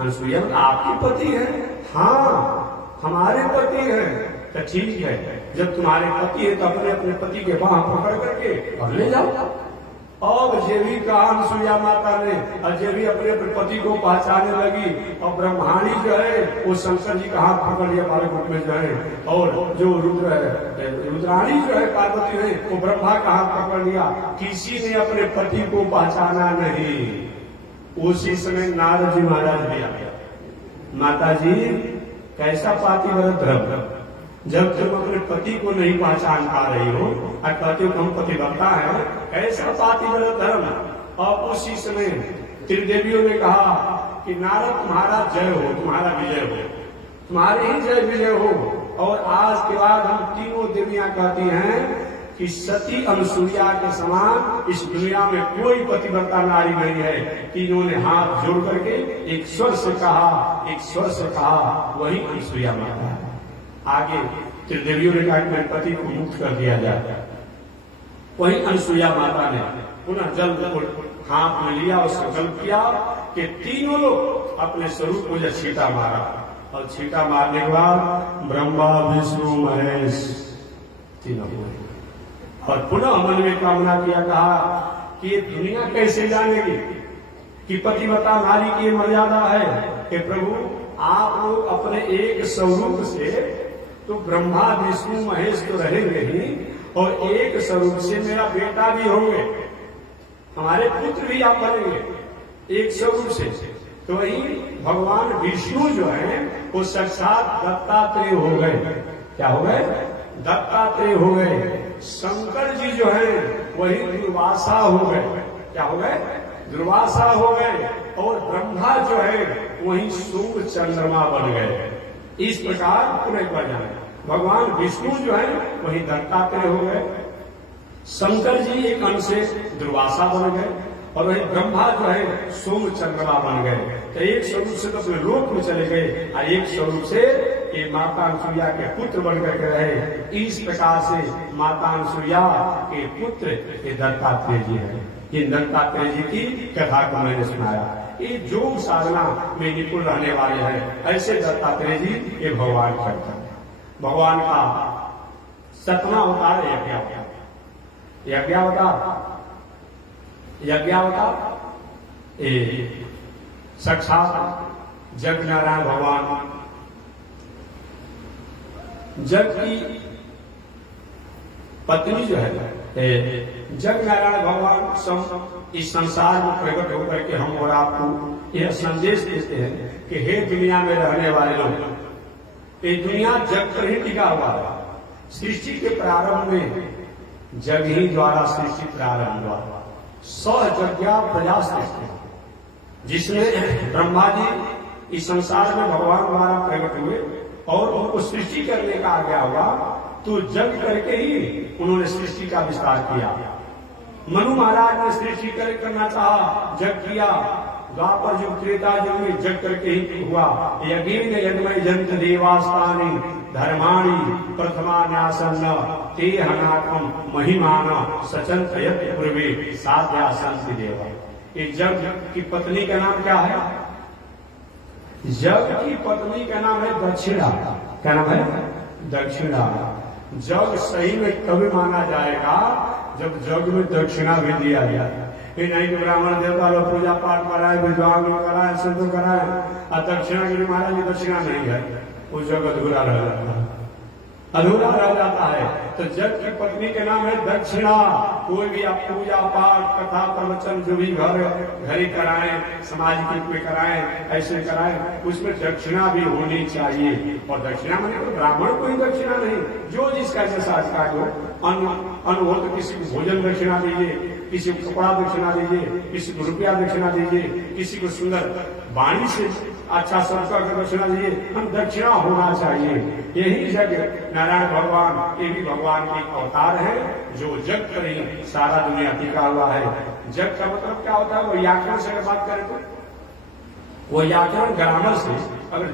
अनुसुईया आपके पति हैं? हाँ हमारे पति हैं। तो ठीक है, जब तुम्हारे पति है तो अपने अपने पति के बाह पकड़ करके और ले जाओ। और ये भी कहा अनुसुईया माता ने, और ये भी अपने अपने पति को पहचानने लगी। और ब्रह्माणी जो है वो शंकर जी का हाथ पकड़ लिया बालक में जो है, और जो रुद्र है, रुद्राणी जो है पार्वती है, वो ब्रह्मा का हाथ पकड़ लिया। किसी ने अपने पति को पहचाना नहीं। उसी समय नारद जी महाराज भी आ गया। माता जी कैसा पातिव्रत धर्म, जब तुम अपने पति को नहीं पहचान पा रही हो और कहते हो हम पतिव्रता है, ऐसा पातिव्रत धर्म। और उसी समय त्रिदेवियों ने कहा कि नारद तुम्हारा जय हो, तुम्हारा विजय हो, तुम्हारी ही जय विजय हो। और आज के बाद हम तीनों देवियां कहती हैं कि सती अनुसुईया के समान इस दुनिया में कोई पतिव्रता नारी नहीं है। तीनों ने हाथ जोड़ करके एक स्वर से कहा, एक स्वर से कहा, वही अनुसुईया माता है। आगे त्रिदेवियों ने कहा कि मेरे पति को मुक्त कर दिया जाए। वही अनुसुईया माता ने पुनः जल को हाथ में लिया और संकल्प किया कि तीनों लोग अपने स्वरूप को जब छींटा मारा और छींटा मारने के बाद ब्रह्मा विष्णु महेश तीनों हुए। और पुनः मन में कामना किया, कहा कि ये दुनिया कैसे जानेगी कि पतिव्रता नारी की मर्यादा है कि प्रभु आप लोग अपने एक स्वरूप से तो ब्रह्मा विष्णु महेश तो रहेंगे ही, और एक स्वरूप से मेरा बेटा भी होंगे, हमारे पुत्र भी आप बनेंगे एक स्वरूप से। तो वही भगवान विष्णु जो है वो साक्षात दत्तात्रेय हो गए। क्या हो गए? दत्तात्रेय हो गए। शंकर जी जो है वही दुर्वासा हो गए। क्या हो गए? दुर्वासा हो गए। और ब्रह्मा जो है वही सूर्य चंद्रमा बन गए। इस प्रकार पूरे पर जाए भगवान विष्णु जो है वही दत्तात्रेय हो गए, शंकर जी एक अंश से दुर्वासा बन गए, और वही ब्रह्मा जो है सोम चंद्रमा बन गए। तो एक स्वरूप से तो अपने लोक में चले गए और एक स्वरूप से ये माता अनुसुईया के पुत्र बनकर के रहे। इस प्रकार से माता अनुसुईया के पुत्र ये दत्तात्रेय जी है। इन दत्तात्रेय जी की कथा को मैंने सुनाया। ये योग साधना में निपुण रहने वाले हैं, ऐसे दत्तात्रेय जी ये भगवान करते हैं। भगवान का 7वां अवतार यज्ञावतार। यज्ञावतार ये साक्षात जग नारायण भगवान, जग की पत्नी जो है जग नारायण भगवान इस संसार में प्रकट होकर के हम और आपको यह संदेश देते हैं कि हे दुनिया में रहने वाले लोग, ये दुनिया जग पर ही टिका हुआ है। सृष्टि के प्रारंभ में जग ही द्वारा सृष्टि प्रारंभ हुआ। सहजज्ञा प्रजा सृष्टि, जिसमें ब्रह्मा जी इस संसार में भगवान द्वारा प्रकट हुए और उनको सृष्टि करने का आज्ञा हुआ, तो जग करके ही उन्होंने सृष्टि का विस्तार किया। मनु महाराज ने सृष्टि करना चाहा, जग किया। द्वापर युग त्रेता युग में जग करके ही हुआ। यज्ञ यज्ञमय जंत देवास्तानि धर्माणि प्रथमा न्यासन्न ते हनाकम महिमान सचंत यत् पूर्वे साध्या संति देवा। ये जग की पत्नी का नाम क्या है? जग की पत्नी का नाम है दक्षिणा। क्या नाम है? दक्षिणा। जग सही में कभी माना जाएगा जब जग में दक्षिणा भी दिया जाए। ये नहीं कि ब्राह्मण देवता लोग पूजा पाठ कराए, विद्वान लोग कराए, संत कराए, और दक्षिणा के लिए महाराज जी दक्षिणा नहीं है, वो जग अधूरा रह जाता है, अधूरा रह जाता है। तो जग की पत्नी के नाम है दक्षिणा। कोई भी आप पूजा पाठ कथा प्रवचन जो भी घरी कराएं, समाज में कराएं, ऐसे कराएं, उसमें दक्षिणा भी होनी चाहिए। और दक्षिणा माने तो ब्राह्मण को ही दक्षिणा नहीं, जो जिसका जैसा अधिकार हो। अन्न हो तो किसी को भोजन दक्षिणा दीजिए, किसी को कपड़ा दक्षिणा दीजिए, किसी को रुपया दक्षिणा दीजिए, किसी को सुंदर वाणी से अच्छा संस्कार का दक्षिणा दीजिए। हम दक्षिणा होना चाहिए। यही जग नारायण भगवान, ये भी भगवान के अवतार है जो जग पर ही सारा दुनिया टिका हुआ है। जग का मतलब क्या होता है? वो व्याकरण से अगर बात करें तो वो व्याकरण ग्रामर से अगर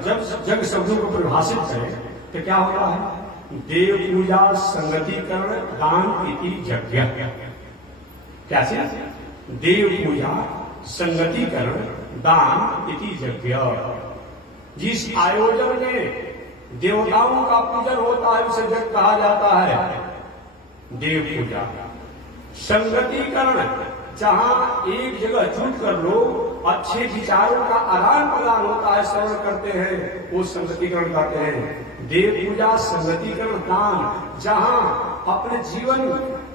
जग शब्दों को परिभाषित करें तो क्या होता है? देव पूजा संगतिकरण दान इति यज्ञ। कैसे? देव पूजा संगतिकरण दान इति यज्ञ। जिस आयोजन में देवताओं का पूजन होता है उसे यज्ञ कहा जाता है। देव पूजा संगतिकरण, जहां एक जगह जुट कर लोग अच्छे विचारों का आदान प्रदान होता है, श्रवण करते हैं, वो संगतिकरण कहते हैं। देव पूजा संगतिकरण दान, जहां अपने जीवन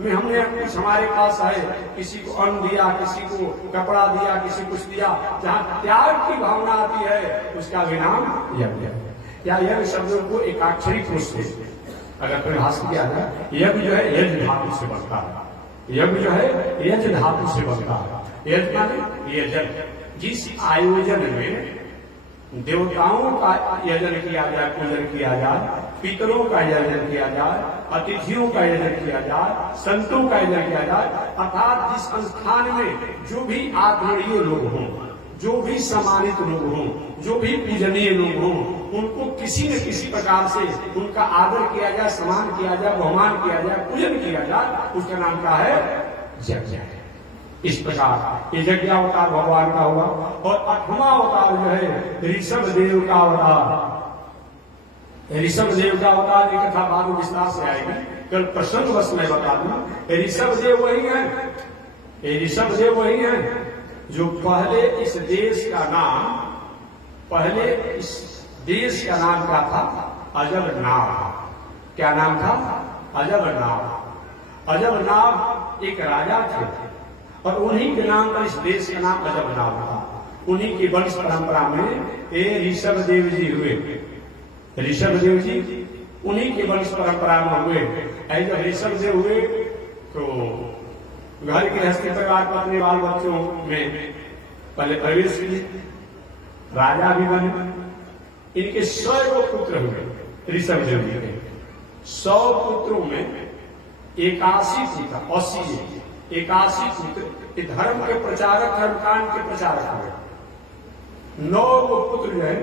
में हमने कुछ हमारे पास है, किसी को अन्न दिया, किसी को कपड़ा दिया, किसी कुछ दिया, जहां त्याग की भावना आती है उसका भी नाम यज्ञ। या यज्ञ शब्दों को एकाक्षरी पुरुष से अगर परिभाषित किया जाए, यज्ञ जो है यज्ञ धातु से बनता है। यज्ञ जो है यज्ञ धातु से बनता है। यज्ञ माने यज्ञ, जिस आयोजन में देवताओं का यजन किया जाए, पूजन किया जाए, पितरों का यजन किया जाए, अतिथियों का यजन किया जाए, संतों का यजन किया जाए, अर्थात जिस संस्थान में जो भी आदरणीय लोग हों, जो भी सम्मानित लोग हों, जो भी पूजनीय लोग हों, उनको किसी न किसी प्रकार से उनका आदर किया जाए, सम्मान किया जाए, बहुमान किया जाए, पूजन किया जाए, उसका नाम क्या है? यज्ञ। इस प्रकार ये यज्ञावतार भगवान का हुआ। और 8वां अवतार जो है ऋषभ देव का अवतार। ऋषभ देव का अवतार की कथा बाद में विस्तार से आएगी, कल प्रसंग बस मैं बता दूं। ऋषभ देव वही है, ऋषभ देव वही है जो पहले इस देश का नाम, पहले इस देश का नाम क्या था? अजबनाव। क्या नाम था? अजबनाव। अजबनाव एक राजा थे और उन्हीं के नाम पर इस देश का नाम अजबनाव था। उन्हीं की वंश परंपरा में ये ऋषभ देव जी हुए। ऋषभ देव जी उन्हीं के वंश परंपरा में हुए। जब ऋषभ देव हुए तो घर के हस्ती परिवार पर अपने बाल बच्चों में पहले प्रवेश किए, राजा भी बने। इनके 100 पुत्र हुए ऋषभ देव जी के। 100 पुत्रों में 81 पुत्र, 81 पुत्र धर्म के प्रचारक, धर्मकांड के प्रचारक हुए। 9 पुत्र जो है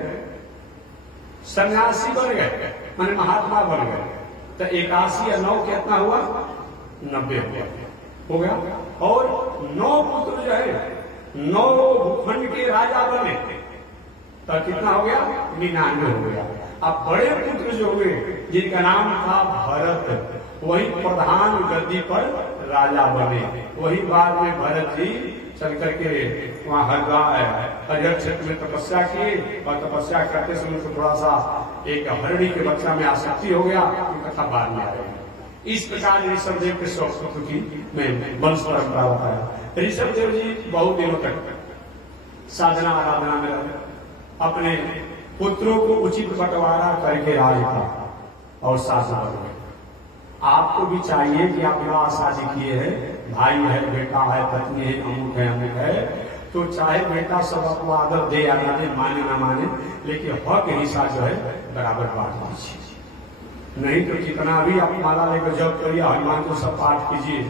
सन्यासी बन गए, माने महात्मा बन गए। तो 81 या 9 कितना हुआ? 90 हो गया। और 9 पुत्र जो है 9 भूखंड के राजा बने, तो कितना हो गया? 99 हो गया। अब बड़े पुत्र जो हुए जिनका नाम था भरत, वही प्रधान गद्दी पर राजा बने। वही बाद में भरत जी चल करके वहां हरिहर क्षेत्र में तपस्या किए और तपस्या करते समय तो थोड़ा सा एक हरणी के बच्चा में आसक्ति हो गया, कथा बाद में आ रही। इस प्रकार ऋषभ देव के 100 पुत्र की मैं वंश परंपरा बताया। ऋषभ देव जी बहुत दिनों तक साधना आराधना में रहे, अपने पुत्रों को उचित बंटवारा करके राज था और शासन बन गए। आपको भी चाहिए कि आप विवाह शादी किए हैं, भाई है, बेटा है, पत्नी है, अमुक है, तो चाहे बेटा सब आपको आदर दे या ना दे, माने ना माने, लेकिन हक हिस्सा जो है बराबर बांट दीजिए। नहीं तो कितना भी आप माला लेकर जब करिए, हनुमान को सब पाठ कीजिए,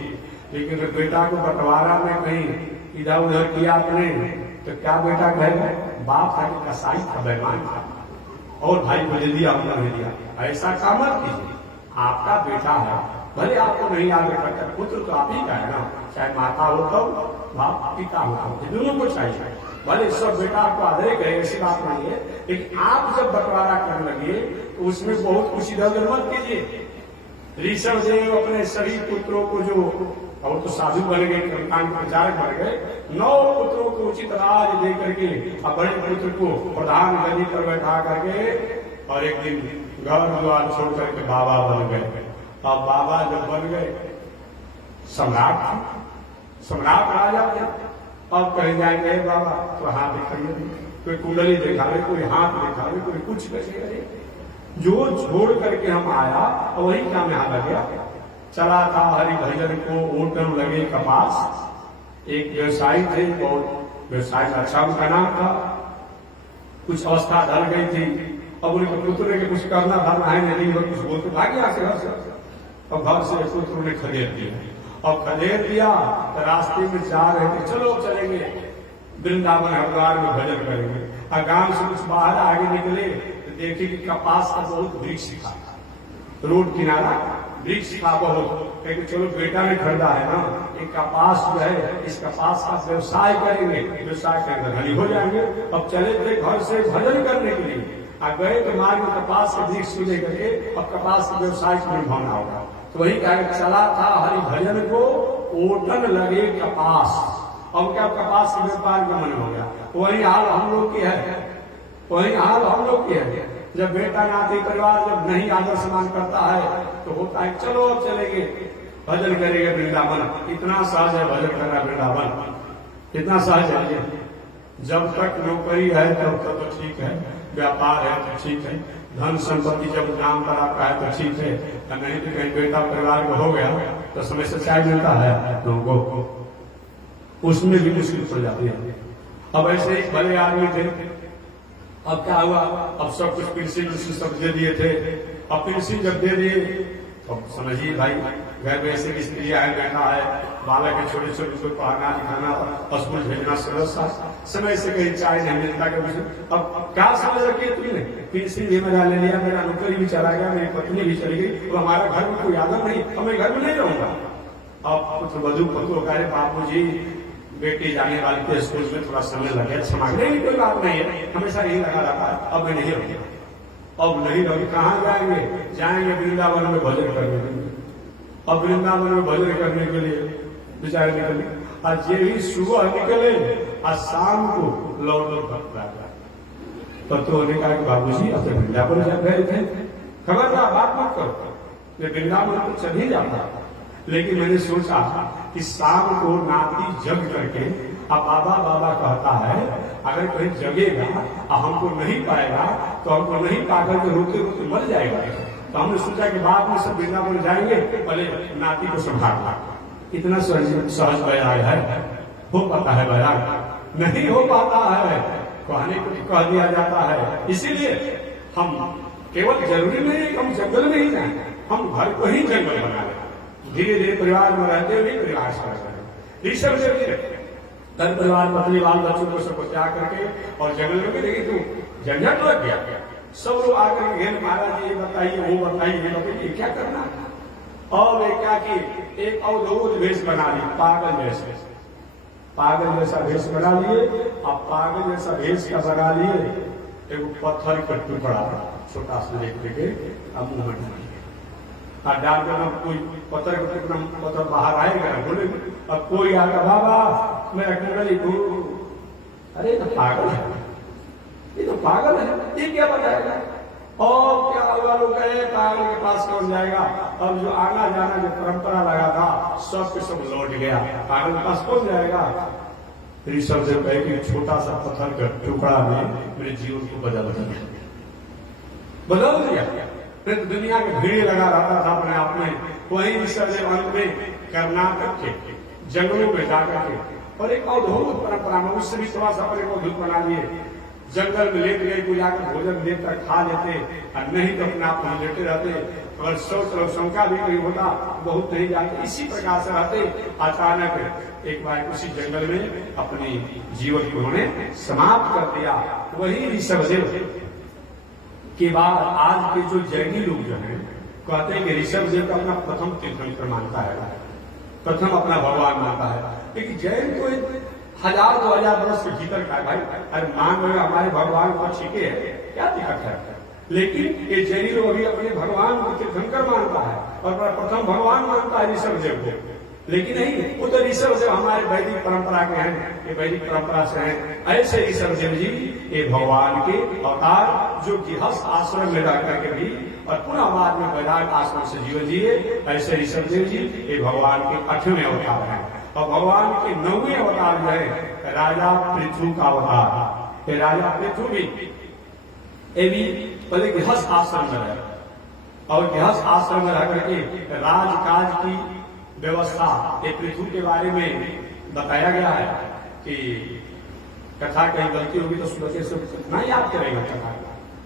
लेकिन बेटा को बंटवारा में कहीं इधर उधर किया आपने तो क्या बेटा कहेगा? बाप था कि कसाई था, बेईमान था, और भाई को दे दिया, अपना नहीं दिया। ऐसा काम मत कीजिए। आपका बेटा है, भले आपको नहीं आदर करता, पुत्र तो आप ही का है ना, चाहे माता हो तो बाप, पिता हो तो, दोनों को चाहिए। भले सब बेटा आपको आदर करे, ऐसी बात नहीं है, लेकिन आप जब बंटवारा करने लगे तो उसमें बहुत कुछ इधर उधर मत कीजिए। ऋषभ देव अपने सभी पुत्रों को जो, और तो साधु बन गए, कर्मकांड प्रचारक बन गए, 9 पुत्रों को उचित राज दे करके और बड़े पुत्र को प्रधान गद्दी पर बैठा करके, और एक दिन घर द्वार छोड़ करके बाबा बन गए। और बाबा जब बन गए सम्राट राजा थे। अब कहीं जाएंगे बाबा तो हाथ दिखाइए, कोई कुंडली दिखावे, कोई हाथ दिखावे, कोई कुछ करे, जो छोड़ करके हम आया वही काम यहाँ लग गया। चला था हरि भजन को, ऊँटन लगे कपास। एक व्यवसायी थे, बहुत व्यवसाय का अच्छा उनका नाम था। कुछ अवस्था ढल गई थी, अब उनके पुत्र ने कुछ करना धरना है नहीं, वो कुछ बोलते भाग गया घर से। और घर से पुत्र ने खदेड़ दिया, और खदेड़ दिया तो रास्ते में जा रहे थे, चलो चलेंगे वृंदावन हरिद्वार में भजन करेंगे। और गांव से कुछ बाहर आगे निकले तो देखे कि कपास का बहुत वृक्ष था, रोड किनारा वृक्ष था बहुत। लेकिन चलो बेटा ने खरीदा है ना, एक कपास जो है, इस कपास का व्यवसाय करेंगे, व्यवसाय के अंदर धनी हो जाएंगे। अब चले थे घर से भजन करने के लिए, और गए तो मार्ग में कपास के वृक्ष को लेकर के, अब कपास के व्यवसाय को निभाना होगा। तो वही कहा, चला था हरि भजन को, ओटन लगे कपास। अब क्या कपास के व्यापार का मन हो गया। वही हाल हम लोग की है, वही हाल हम लोग की है। जब बेटा नाती परिवार जब नहीं आदर सम्मान करता है तो होता है चलो अब चलेंगे भजन करेंगे वृंदावन। इतना सहज है भजन करना वृंदावन, इतना सहज है। जब तक नौकरी है तब तक तो ठीक है, व्यापार है तो ठीक है, धन संपत्ति जब नाम पर आपका है तो ठीक है, नहीं तो कहीं बेटा परिवार को हो गया तो समय से चाय मिलता है लोगों को, उसमें भी मुश्किल पड़ जाती है। अब ऐसे ही भले आदमी थे, अब क्या हुआ, अब सब कुछ पेंसिल सब दे दिए थे। अब पेंसिल जब दे दिए तो समझिए भाई, घर में ऐसे स्त्री है, बैठा है, बालक है, छोटे छोटे को पढ़ाना लिखाना, स्कूल भेजना, समय से कहीं चाय नहीं मिलता। अब क्या समझ रखी है तुमने, पेंसिल भी मजा ले लिया, मेरा नौकरी भी चला गया, मेरी पत्नी भी चली गई, तो हमारा घर में कोई आदत नहीं, अब मैं घर में नहीं रहूंगा। अब पुत्र वधु पत्रों कह बापू जी बेटी जाने वाली के स्कूल में थोड़ा समय लगे, समाज नहीं, कोई बात नहीं है, हमेशा यही लगा रहा, अब मैं नहीं रहूंगा। अब नहीं रवि कहाँ जाएंगे, जाएंगे वृंदावन में भजन करने के लिए। अब वृंदावन में भजन करने के लिए बेचारे निकले, आज ये ही सुबह निकले, आज शाम को लौट पकड़ा। पत्रों ने कहा कि बाबूजी अब तो वृंदावन जा गए थे, खबरदार बात मत करो, ये वृंदावन तो चल ही जाता। लेकिन मैंने सोचा कि शाम को नाती जग करके अब बाबा बाबा कहता है, अगर कोई जगेगा और हमको नहीं पाएगा तो हमको नहीं पाकर के रोते रोते मर जाएगा। तो हमने सोचा कि बाद में सब वृंदावन जाएंगे, पहले नाती को संभालना। इतना सहज बयान है, हो पाता है बयान? नहीं हो पाता है, कहने को कह दिया जाता है। इसीलिए हम केवल जरूरी नहीं कि हम जंगल में ही जाए, हम घर को ही जंगल बना लें। धीरे धीरे परिवार में रहते हुए प्रयास कर ऋषभ देव जी घर परिवार पत्नी बाल बच्चों को सबको त्याग करके और जंगल में देखिए तू झंझट लग गया। सब लोग आकर घेर, महाराज ये बताइए वो बताइए, ये बताइए क्या करना। और वे क्या कि एक अवधूत भेष बना ली, पागल भेष, पागल जैसा भेष बना लिए। अब पागल जैसा भेष का बना लिए, एक पत्थर का टुकड़ा छोटा सा लेके अब मुंह में डाल देना। कोई पत्थर का टुकड़ा पत्थर बाहर आएगा, बोले अब कोई आकर बाबा मेरा कुंडली तू, अरे तो पागल है, ये तो पागल है, ये क्या बताएगा। और क्या हुआ, लोग गए पागल के पास कौन जाएगा। अब जो आना जाना जो परंपरा लगा था सब के सब लौट गया, पागल के पास कौन जाएगा। ऋषभ देव कहे कि छोटा सा पत्थर का टुकड़ा ने मेरे जीवन को बदल दिया। फिर तो दुनिया में भीड़ लगा रहता था अपने आप में। वही ऋषभ देव अंत में कर्नाटक के जंगलों में जाकर के और एक अवधूत परंपरा में उससे भी थोड़ा सा अपने को अवधूत बना लिए। जंगल में लेट गए, कोई आकर भोजन देकर खा लेते और नहीं तो अपने आप में लेटे रहते। अगर सोच शंका भी कोई होता बहुत नहीं जाते, इसी प्रकार से रहते। अचानक एक बार उसी जंगल में अपनी जीवन को उन्होंने समाप्त कर दिया। वही ऋषभ देव के बाद आज के जो जैनी लोग जो है कहते हैं कि ऋषभ देव का अपना प्रथम तीर्थंकर मानता है, प्रथम अपना भगवान मानता है। लेकिन जैन तो 1000-2000 वर्ष के भीतर का है भाई। अरे मान लो हमारे भगवान को ठीक है, क्या दिक्कत है। लेकिन ये जैनी लोग अभी अपने भगवान को तीर्थंकर मानता है और प्रथम भगवान मानता है ऋषभ देव को। लेकिन नहीं, वो तो ऋषभ देव हमारे वैदिक परंपरा के हैं, ये वैदिक परंपरा से हैं। ऐसे ऋषभ देव जी ये भगवान के अवतार जो गृहस्थ आश्रम में रह करके भी और पुनः बाद में वैराग आश्रम से जीवन जिए, ऐसे ऋषभ देव जी ये भगवान के 8वें अवतार हैं। और भगवान के 9वें अवतार जो है राजा पृथु का अवतार। ये राजा पृथु भी ये भी पहले गृहस्थ आश्रम में रहे और गृहस्थ आश्रम में रह करके राजकाज की व्यवस्था ये पृथु के बारे में बताया गया है कि कथा कहीं गलती होगी तो सुबह से कितना याद करेगा कथा,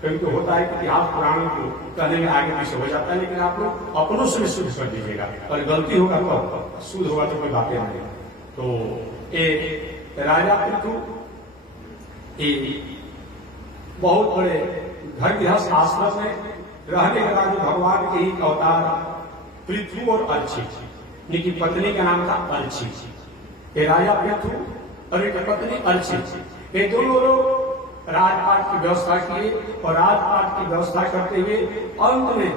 क्योंकि होता है कि इतिहास पुराणों को कहने में आगे पीछे हो जाता है। लेकिन आप लोग अपनों से भी शुद्ध कर दीजिएगा और गलती होगा तो शुद्ध होगा तो कोई बातें नहीं। तो ये राजा पृथु बहुत बड़े घर गृहस्थ आश्रम में रहने के बाद भगवान के ही अवतार पृथु और अर्ची, इनकी पत्नी का नाम था अर्ची। ये राजा पृथु और एक पत्नी अर्ची, ये दोनों लोग राजपाट की व्यवस्था किए और राजपाट की व्यवस्था करते हुए अंत में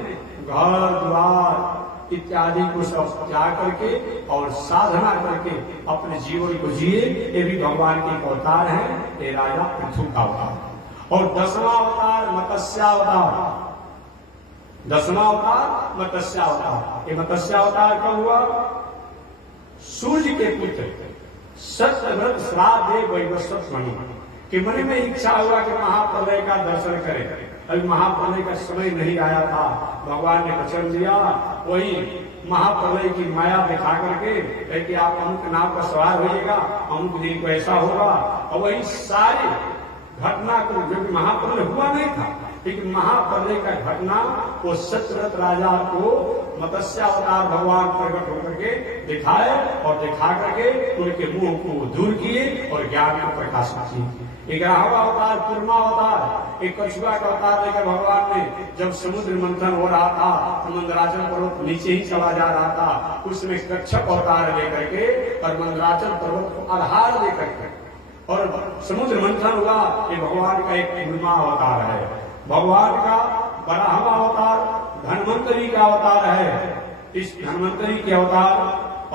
घर द्वार इत्यादि को सब त्याग करके और साधना करके अपने जीवन को जिए। ये भी भगवान के अवतार हैं, ये राजा पृथु का अवतार। और 10वां अवतार मत्स्यावतार, 10वां अवतार मत्स्यावतार। ये मत्स्यावतार कब हुआ? सूर्य के पुत्र सत्यव्रत श्राद्ध वैवस्वत मणि कि मन में इच्छा हुआ कि महाप्रलय का दर्शन करें। अभी महाप्रलय का समय नहीं आया था, भगवान ने वचन दिया। वही महाप्रलय की माया दिखा करके कि आप अमुक नाव का सवार होइएगा, अमुक दिन को ऐसा होगा। और वही सारी घटना को, जो महाप्रलय हुआ नहीं था लेकिन महाप्रलय का घटना वो सत्यव्रत राजा को मत्स्यावतार भगवान प्रकट होकर के दिखाए और दिखा करके उनके मुंह को दूर किए और ज्ञान को प्रकाशित किए। 11वां अवतार कूर्मावतार, एक कछुआ का अवतार लेकर भगवान ने जब समुद्र मंथन हो रहा था, मंदराचल पर्वत नीचे ही चला जा रहा था, उसमें कच्छप अवतार लेकर के और मंदराचल पर्वत को आधार लेकर के और समुद्र मंथन हुआ। ये भगवान का एक कूर्मा अवतार है। भगवान का वराह अवतार धन्वंतरी का अवतार है। इस धन्वंतरी के अवतार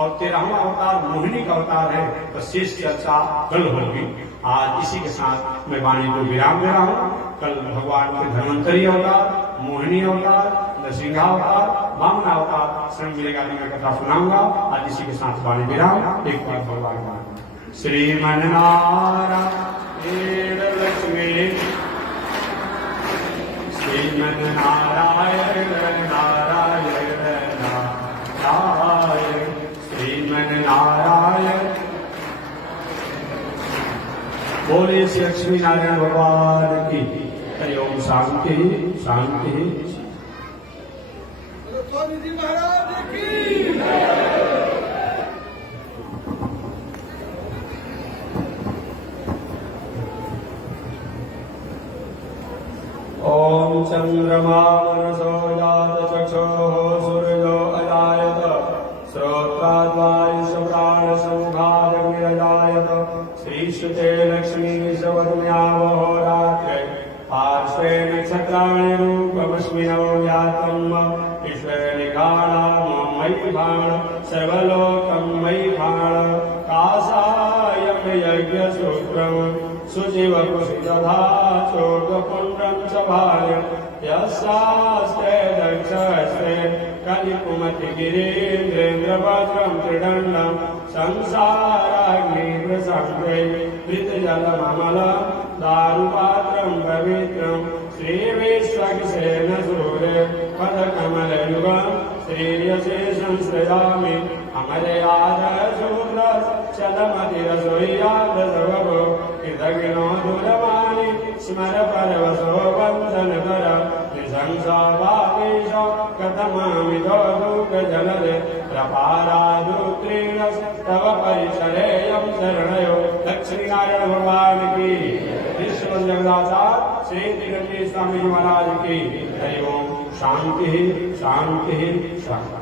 और 13वां अवतार मोहिनी का अवतार है। तो शेष चर्चा कल होगी। आज इसी के साथ मैं वाणी को विराम दे रहा हूँ। कल भगवान के धन्वंतरी अवतार, मोहिनी अवतार, नृसिंहावतार, वामन अवतार स्वयं मिलेगा तो मैं कथा सुनाऊंगा। आज इसी के साथ वाणी विराम। एक बार भगवान का श्रीमन नारायण लक्ष्मी श्रीमन नारायण नारायण नारायण श्रीमन नारायण। बोले श्री लक्ष्मी नारायण भगवान की हरि ओम। शांति शांति। महाराज की ओम चंद्रमा मनसो जात चक्षुः सूर्यो अजायत श्रोत्राद्वायुष प्राणसमुखादग्निरजायत श्रीश्रुते लक्ष्मी सवन्यावहो रात्रे पार्श्वे नक्षत्राणि रूपमस्मिनो व्यातम् ईश्वरनिगाणां मयि भाण सर्वलोकं मयि भाण कासायं यज्ञसूत्रम् सुजीवकुशिदधा चोदपुण्ड्रं च भार्य यस्यास्ते दक्षस्ते कलिकुमतिगिरीन्द्रेन्द्रभद्रं त्रिदण्डं संसाराग्निप्रसङ्गे मृतजलममलं दारुपात्रं पवित्रं श्रीविश्वक्सेन सूर्ये पदकमलयुगं श्रीयशेषं सृजामि अमरयादशूद्र चलमतिरसोय्यादसवभो कृतज्ञो दूरवाणी स्मर परवशो वन्दनकर निशंसाभावेश कथमामितो दुःखजलदे प्रपारादुत्रीण तव परिचरेयं शरणयो। लक्ष्मीनारायण भगवान की, विश्व जगदाचार्य श्री तिरुपति स्वामी महाराज की हरि ओम। शांति शांति शांति।